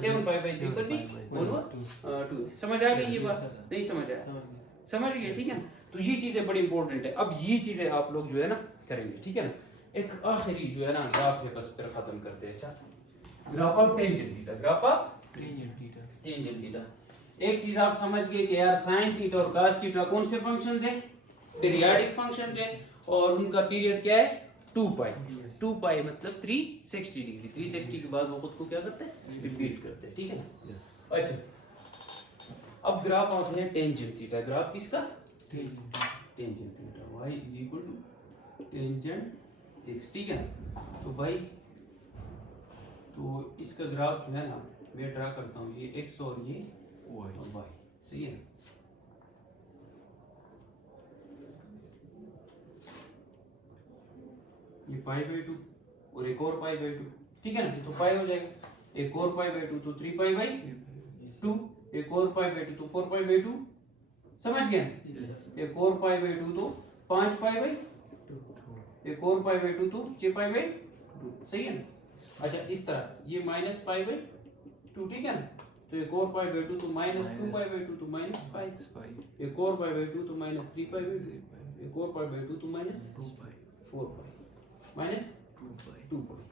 7 पाई बाई 3 पर भी 1/2 है। समझ आ गई ये बात? नहीं समझ आया? समझ गया। समझ गए, ठीक है ना। तो ये चीजें बड़ी इंपॉर्टेंट है। अब ये चीजें आप लोग जो है ना करेंगे, ठीक है ना। एक आखिरी जो है ना ग्राफ है, बस फिर खत्म करते हैं। अच्छा, graph of tangent theta, graph of tangent theta. Tangent theta. एक चीज आप समझ गए कि यार साइन थीटा और cos थीटा कौन से फंक्शंस हैं? पीरियोडिक फंक्शंस हैं और उनका पीरियड क्या है? 2 पाई। 2 पाई मतलब 360 डिग्री। 360 के बाद वो खुद को क्या करते हैं? रिपीट करते हैं, ठीक है ना। Yes. अच्छा, अब ग्राफ ऑफ है टेंजेंट थीटा। ग्राफ किसका? Tangent. Tangent theta y is equal to tangent x, ठीक है ना। तो भाई तो इसका ग्राफ जो है ना मैं ड्रा करता हूँ, ये x और ये Y. और y, सही है ना। ये पाई बाई 2 और एक और पाई बाई 2, ठीक है ना। तो पाई हो जाएगा, एक और पाई बाई 2 तो 3 पाई बाई 2, एक और पाई बाई 2 तो 4 पाई बाई 2, समझ गए। एक और पाई बाई 2 तो 5 पाई बाई 2, एक और पाई बाई 2 तो 6 पाई बाई 2, सही है ना। अच्छा, इस तरह ये माइनस पाई बाई 2, ठीक है ना। तो एक और पाई बाई 2 तो माइनस 2 पाई बाई 2 तो माइनस पाई, Pi. एक और पाई बाई 2 तो माइनस 3 पाई बाई 2, एक और पाई बाई 2 तो minus 2 pi. 4 pi minus 2 pi. 2 पाई।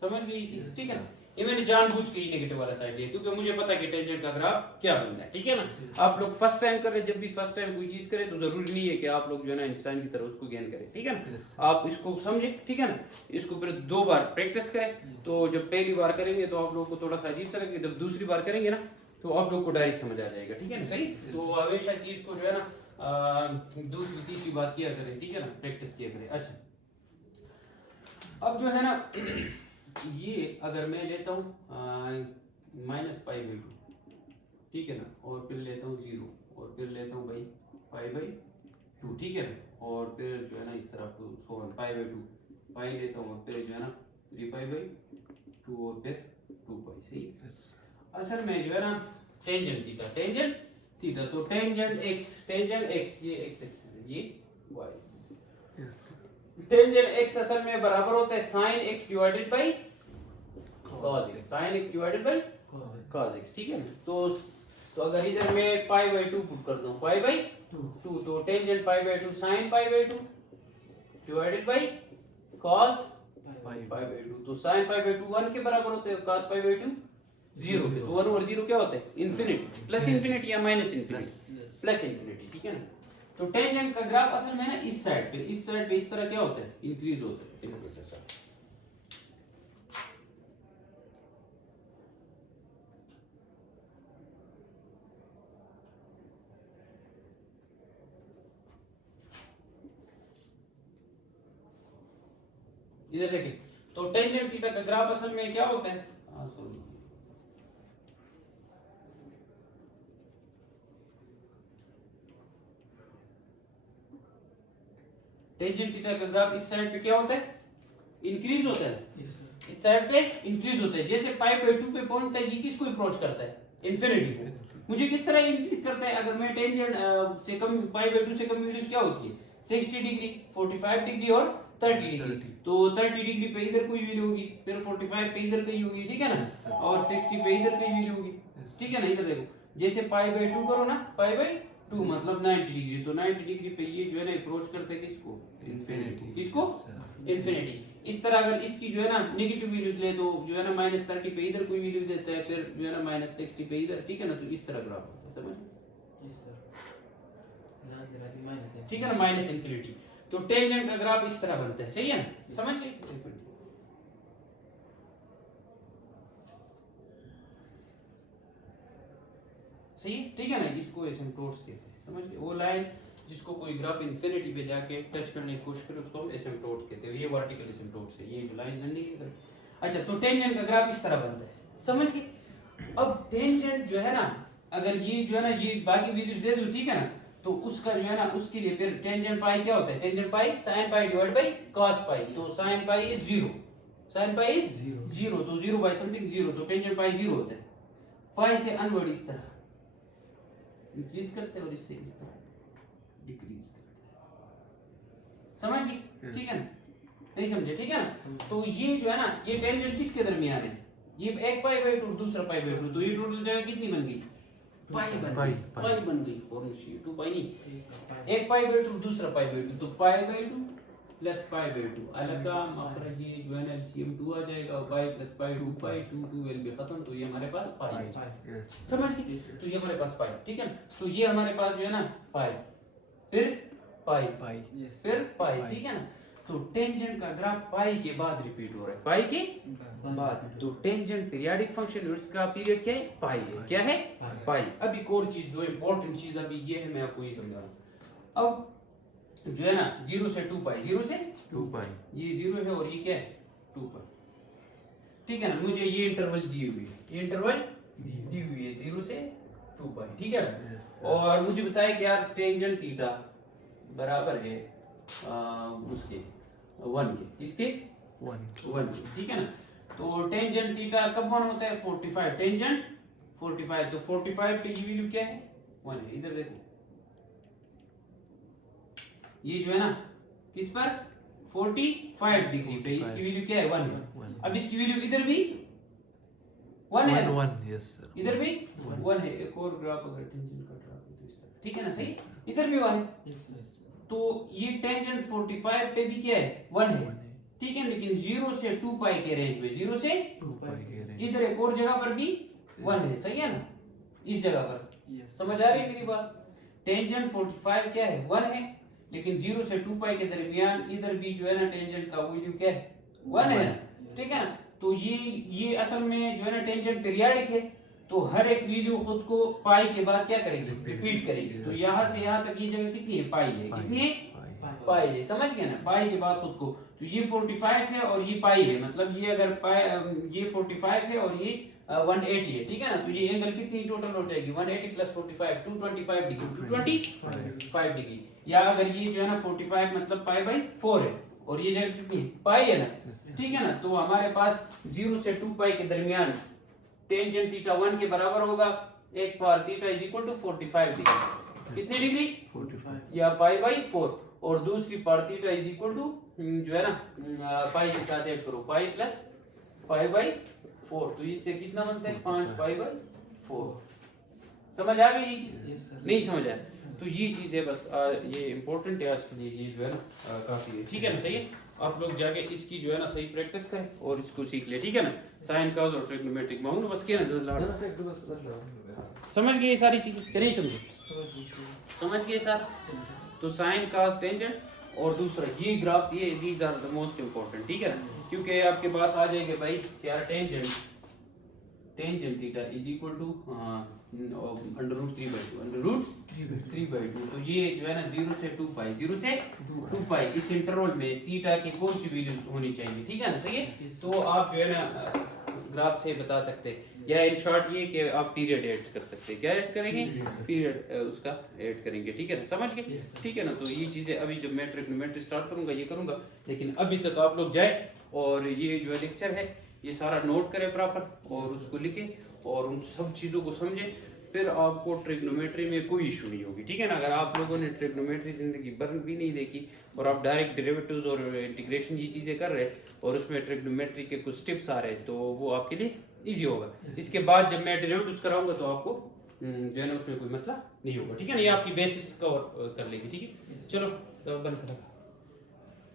समझ गई ये चीज, ठीक है ना। ये मैंने जानबूझ के ही नेगेटिव वाला साइड लिया क्योंकि मुझे पता है कि टेंजेंट का ग्राफ क्या बनना है, ठीक है ना। आप लोग फर्स्ट टाइम कर रहे हैं, जब भी फर्स्ट टाइम कोई चीज करें तो जरूरी नहीं है कि आप लोग जो है ना आइंस्टाइन की तरह उसको गेन करें, ठीक है ना। Yes. आप इसको समझे, ठीक है ना। इसको फिर 2 बार प्रैक्टिस करें, तो जब पहली बार करेंगे तो आप लोगों को थोड़ा सा अजीब सा लगेगा, जब दूसरी बार करेंगे ना तो आप लोग को डायरेक्ट समझ आ जाएगा, ठीक है ना। सही, तो हमेशा चीज को जो है ना दूसरी तीसरी बात किया करें, ठीक है ना, प्रैक्टिस किया करें। अच्छा, अब जो है ना ये अगर मैं लेता हूँ माइनस पाई बाई 2, ठीक है ना, और फिर लेता हूँ 0 और फिर लेता हूँ भाई पाई बाई 2, ठीक है ना, और फिर जो है ना इस तरफ तो पाई बाई 2 पाई लेता हूँ और फिर जो है ना 3 पाई बाई 2 और फिर 2 पाई, सही। Yes. असल में जो है ना टेंजेंट थीटा तो टेंजेंट x ये x एक्सिस है, ये y एक्सिस। टेंजेंट x असल में बराबर होता है sin x divided by cos x, sin x divided by cos x, ठीक है ना। तो अगर इधर मैं पाई बाय 2 पुट कर दूं, पाई बाय 2 तो tangent pi by 2 sin pi by 2 divided by cos Pi. Pi by 2, तो sin पाई बाय 2 1 के बराबर होते हैं, cos पाई बाय 2 0 के, तो 1 और 0 क्या होते हैं? इन्फिनिटी, प्लस इन्फिनिटी या माइनस इन्फिनिटी, प्लस इन्फिनिटी, ठीक है ना। तो टेंजेंट का ग्राफ असल में ना इस साइड पे इस तरह क्या होता है? इंक्रीज होता है। इधर देखिए, तो टेंजेंट थीटा का ग्राफ असल में क्या होता है? सॉरी, टेंजेंट थीटा का ग्राफ इस साइड पे क्या होता है? इंक्रीज होता है, इस साइड पे इंक्रीज होता है। जैसे पाई बाय 2 पे पहुंचता है, ये किसको अप्रोच करता है? इन्फिनिटी को। मुझे किस तरह इंक्रीज करता है? अगर मैं टेंजेंट से कम पाई बाय 2 से कम वैल्यूज क्या होती है? 60 डिग्री, 45 डिग्री और 30 डिग्री। तो 30 डिग्री पे इधर कोई वैल्यू होगी, फिर 45 पे इधर कहीं होगी, ठीक है ना, और 60 पे इधर कहीं वैल्यू होगी, ठीक है ना। इधर देखो, जैसे पाई बाय 2 करो ना, पाई बाय 2 मतलब 90 डिग्री, तो 90 डिग्री पे ये जो है ना अप्रोच करते हैं किसको? इन्फिनिटी। किसको? इन्फिनिटी। इस तरह अगर इसकी जो है ना नेगेटिव वैल्यूज ले तो जो है ना -30 पे इधर कोई वैल्यू देता है, फिर जो है ना -60 पे इधर, ठीक है ना। तो इस तरह ग्राफ होता है, समझ? ठीक है ना, माइनस इन्फिनिटी। तो टेंजेंट का ग्राफ इस तरह बनता है, सही है ना, समझ गए? सही है, ठीक है ना। इसको एसिम्पटोट्स कहते हैं, समझ गए? वो लाइन जिसको कोई ग्राफ इन्फिनिटी पे जाके टच करने की कोशिश करे उसको हम एसिम्पटोट कहते हैं। ये वर्टिकल एसिम्पटोट्स है, ये जो लाइन है नहीं। अच्छा, तो टेंजेंट का ग्राफ इस तरह बनता है, समझ गए? अब टेंजेंट जो है ना, अगर ये जो है ना ये बाकी वैल्यूज दे दूं, ठीक है ना, तो उसका जो है ना उसके लिए फिर टेंजेंट पाई क्या होता है? Tangent pi sin pi divide by cos पाई, तो sin pi is 0, sine pi is Zero. 0, तो 0 बाय समथिंग 0, तो टेंजेंट पाई 0 होता है। पाई से अनवर्ड इस तरह इंक्रीज करते हैं और इससे इस तरह डिक्रीज करते हैं। समझ गए? ठीक है ना? नहीं समझे? ठीक है ना? तो ये जो है ना, ये टेंजेंट किसके दरमियान है? ये एक पाई बाय 2 दूसरा पाई बाय 2, तो ये टोटल जगह कितनी बन गई? पाई बन गई। पाई बन गई। फॉर्मूला 2 पाई नहीं, एक पाई बाय 2 दूसरा पाई बाय 2, तो पाई बाय 2 प्लस पाई बाय 2 अलग का मखरज ये जो है ना एलसीएम 2 आ जाएगा, और pi plus pi 2 pi 2 will be खत्म, तो ये हमारे पास पाई है। Yes. समझ गए? तो ये हमारे पास पाई, ठीक है ना? तो ये हमारे पास जो है ना पाई, फिर पाई, Pi. Yes. फिर पाई, पाई। ठीक है ना? तो टेंजेंट का ग्राफ पाई के बाद रिपीट हो रहा है, पाई के बाद। तो टेंजेंट पीरियोडिक फंक्शन उसका पीरियड क्या है? पाई है। क्या है? पाई। पाई। अब एक और चीज जो इंपॉर्टेंट चीज अभी ये है, मैं आपको ये समझा रहा हूँ। अब जो है ना 0 से 2 पाई, 0 से 2 pi. ये 0 है और ये क्या है? 2 पाई, ठीक है ना? मुझे ये इंटरवल दी हुई है, ये इंटरवल दी हुई है 0 से 2 पाई, ठीक है ना? Yes. और मुझे बताया कि यार टेंजेंट थीटा बराबर है उसके 1 के, किसके? 1. 1 के, ठीक है ना? तो टेंजेंट थीटा कब 1 होता है? 45, टेंजेंट 45, तो 45 की वैल्यू क्या है? 1 है। इधर देखो, ये जो है ना किस पर? 45 डिग्री पे, इसकी वैल्यू क्या है? 1 है। 1. अब इसकी वैल्यू इधर भी 1 है, 1. Yes, sir. इधर भी One. 1 है। एक और ग्राफ अगर टेंजेंट का ग्राफ हो तो इस तरह, ठीक है ना? सही, इधर भी 1 है। Yes, yes. तो ये टेंजेंट 45 पे भी क्या है? 1 है, 1 है. ठीक है? लेकिन 0 से 2 पाई के रेंज में, 0 से 2 pi के range. इधर एक और जगह पर भी 1 है, सही है ना? इस जगह पर Yes. समझ आ रही है मेरी बात? टेंजेंट 45 क्या है? 1 है, लेकिन 0 से 2 पाई के दरमियान इधर भी जो है ना टेंजेंट का वैल्यू क्या है? 1 है ना, ठीक है ना? तो ये असल में जो है ना टेंजेंट पीरियोडिक है, तो हर एक वैल्यू खुद को पाई के बाद क्या करेगी? रिपीट करेगी। तो यहाँ से यहाँ तक ये जगह कितनी है? पाई है। कितनी है? Pi. पाई है। समझ गए ना? पाई के बाद खुद को, तो ये 45 है और ये पाई है, मतलब ये अगर पाई ये 45 है और ये 180 है, ठीक है ना? तो ये एंगल कितनी टोटल हो जाएगी? 180 प्लस 45 225 डिग्री, 225 डिग्री। या अगर ये जो है ना 45 मतलब पाई बाई 4 है, और ये जगह कितनी है? पाई है ना, ठीक है ना? तो हमारे पास 0 से 2 पाई के दरमियान टेंजेंट थीटा 1 के बराबर होगा, एक पार theta is equal to 45 degree. कितनी डिग्री? 45. या पाई बाई 4, और दूसरी पार थीटा इज इक्वल टू जो है ना पाई के साथ ऐड करो, पाई प्लस पाई बाई 4, तो इससे कितना बनता है? 5 पाई बाई 4। समझ आ गई ये चीज? Yes, sir. नहीं समझ आया तो ये चीज है बस, ये इंपॉर्टेंट है आज के लिए, ये जो है ना काफी है, ठीक है ना? सही है? आप लोग जाके इसकी जो है ना सही प्रैक्टिस करें और इसको सीख ले, ठीक है ना? साइन कॉस और ट्रिग्नोमेट्रिक माउंट बस क्या ना समझ गए ये सारी चीजें? नहीं समझे? समझ गए सर? तो साइन कॉस टेंजेंट और दूसरा ये ग्राफ्स, ये these are the most important, ठीक है ना? क्योंकि आपके पास आ जाएंगे भाई क्या? Tangent theta is equal to √3/2 तो ये जो है ना 0 से 2 पाई, 0 से 2 पाई इस इंटरवल में थीटा की कौन सी वैल्यू होनी चाहिए, ठीक है ना? सही है? तो आप जो है ना ग्राफ से बता सकते हैं, या इन शॉर्ट ये कि आप पीरियड ऐड कर सकते हैं। क्या ऐड करेंगे? पीरियड उसका ऐड करेंगे, ठीक है ना? समझ गए? ठीक है ना? तो ये चीजें अभी जब मैं ट्रिग्नोमेट्री स्टार्ट करूंगा ये करूंगा, लेकिन अभी तक आप लोग जाए और ये जो लेक्चर है ये सारा नोट करें प्रॉपर और उसको लिखें और उन सब चीज़ों को समझें, फिर आपको ट्रिग्नोमेट्री में कोई इशू नहीं होगी, ठीक है ना? अगर आप लोगों ने ट्रिग्नोमेट्री जिंदगी भर भी नहीं देखी और आप डायरेक्ट डेरिवेटिव्स और इंटीग्रेशन ये चीज़ें कर रहे हैं और उसमें ट्रिग्नोमेट्री के कुछ टिप्स आ रहे हैं, तो वो आपके लिए इजी होगा। इसके बाद जब मैं डेरिवेटिव्स कराऊंगा तो आपको जो है ना उसमें कोई मसला नहीं होगा, ठीक है ना? ये आपकी बेसिस कवर कर लेगी, ठीक है? चलो तो बंद करो।